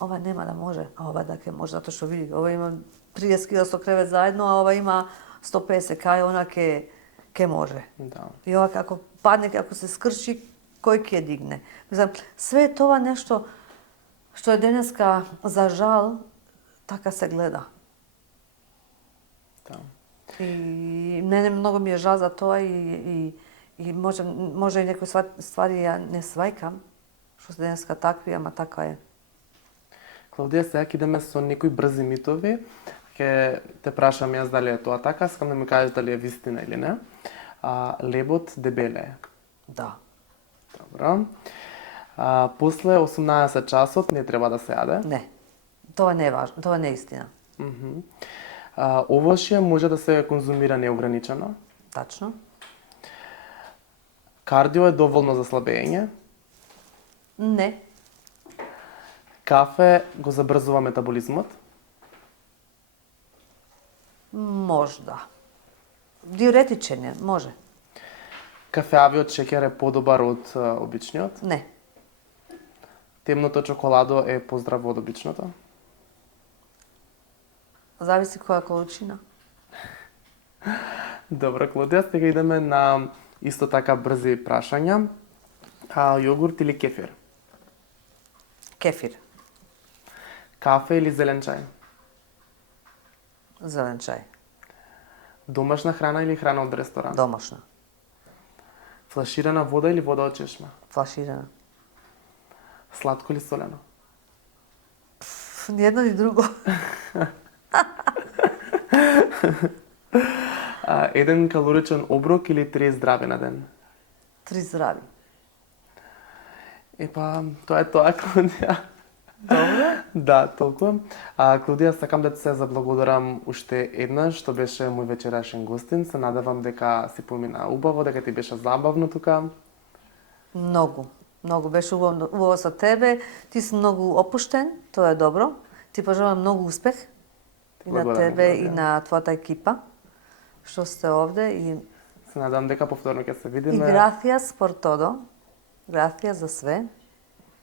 Ова нема да може, а ова дека може, затоа што види, ова има 30 кг со кревет заедно, а ова има 150, кај она ке може. Да. И ова како падне, како се скрши, кој ќе дигне. Мислам, све тоа нешто што е денеска, за жал, така се гледа. Да. И мене многу ми е жал за тоа и може и некои ствари ја не свајкам, што се денеска такви, ама така е. Клаудија, сега ќе идеме со некои брзи митови. Ќе те прашам јас дали е тоа така, сакам да ми кажеш дали е вистина или не. Лебот дебеле е. Да. Добро. После 18 часот не треба да се јаде. Не. Тоа не е важно, тоа не е истина. Овошје може да се конзумира неограничено. Тачно. Кардио е доволно за слабење. Не. Кафе го забрзува метаболизмот. Можда. Диуретичен е, може. Кафеавиот шеќер е подобар од обичниот. Не. Темното чоколадо е поздраво од обичното. Зависи која количина. Добро, Клаудија, сега идеме на исто така брзи прашања. Јогурт или кефир? Кефир. Кафе или зелен чај? Зелен чај. Домашна храна или храна од ресторан? Домашна. Флаширана вода или вода од чешма? Флаширана. Сладко или солено? Ни едно ни друго. Еден калоричен оброк или 3 здрави на ден? 3 здрави. Епа, тоа е тоа, Клаудија. Добро. Да, толку. Клаудија, сакам да ти се заблагодарам уште еднаш, што беше мој вечерашен гостин. Се надевам дека си помина убаво, дека ти беше забавно тука. Многу. Многу беше убаво со тебе. Ти си многу опуштен, тоа е добро. Ти пожелавам многу успех и на Благодарам, тебе и Клаудија. на твојата екипа што сте овде и Се надам дека повторно ќе се и видиме. gracias por todo. Gracias за све.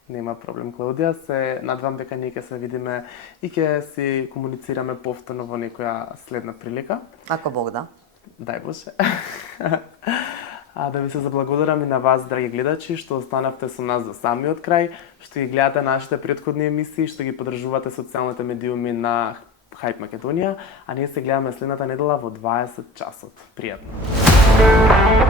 Нема проблем, Клаудија. Се надевам дека ние ќе се видиме и ќе си комуницираме повторно во некоја следна прилика. Ако Бог да. Дај Боже. Да ви се заблагодарам и на вас, драги гледачи, што останавте со нас до самиот крај, што ги гледате нашите претходни емисии, што ги поддржувате социјалните медиуми на Hype Македонија, а ние се гледаме следната недела во 20 часот. Пријатно!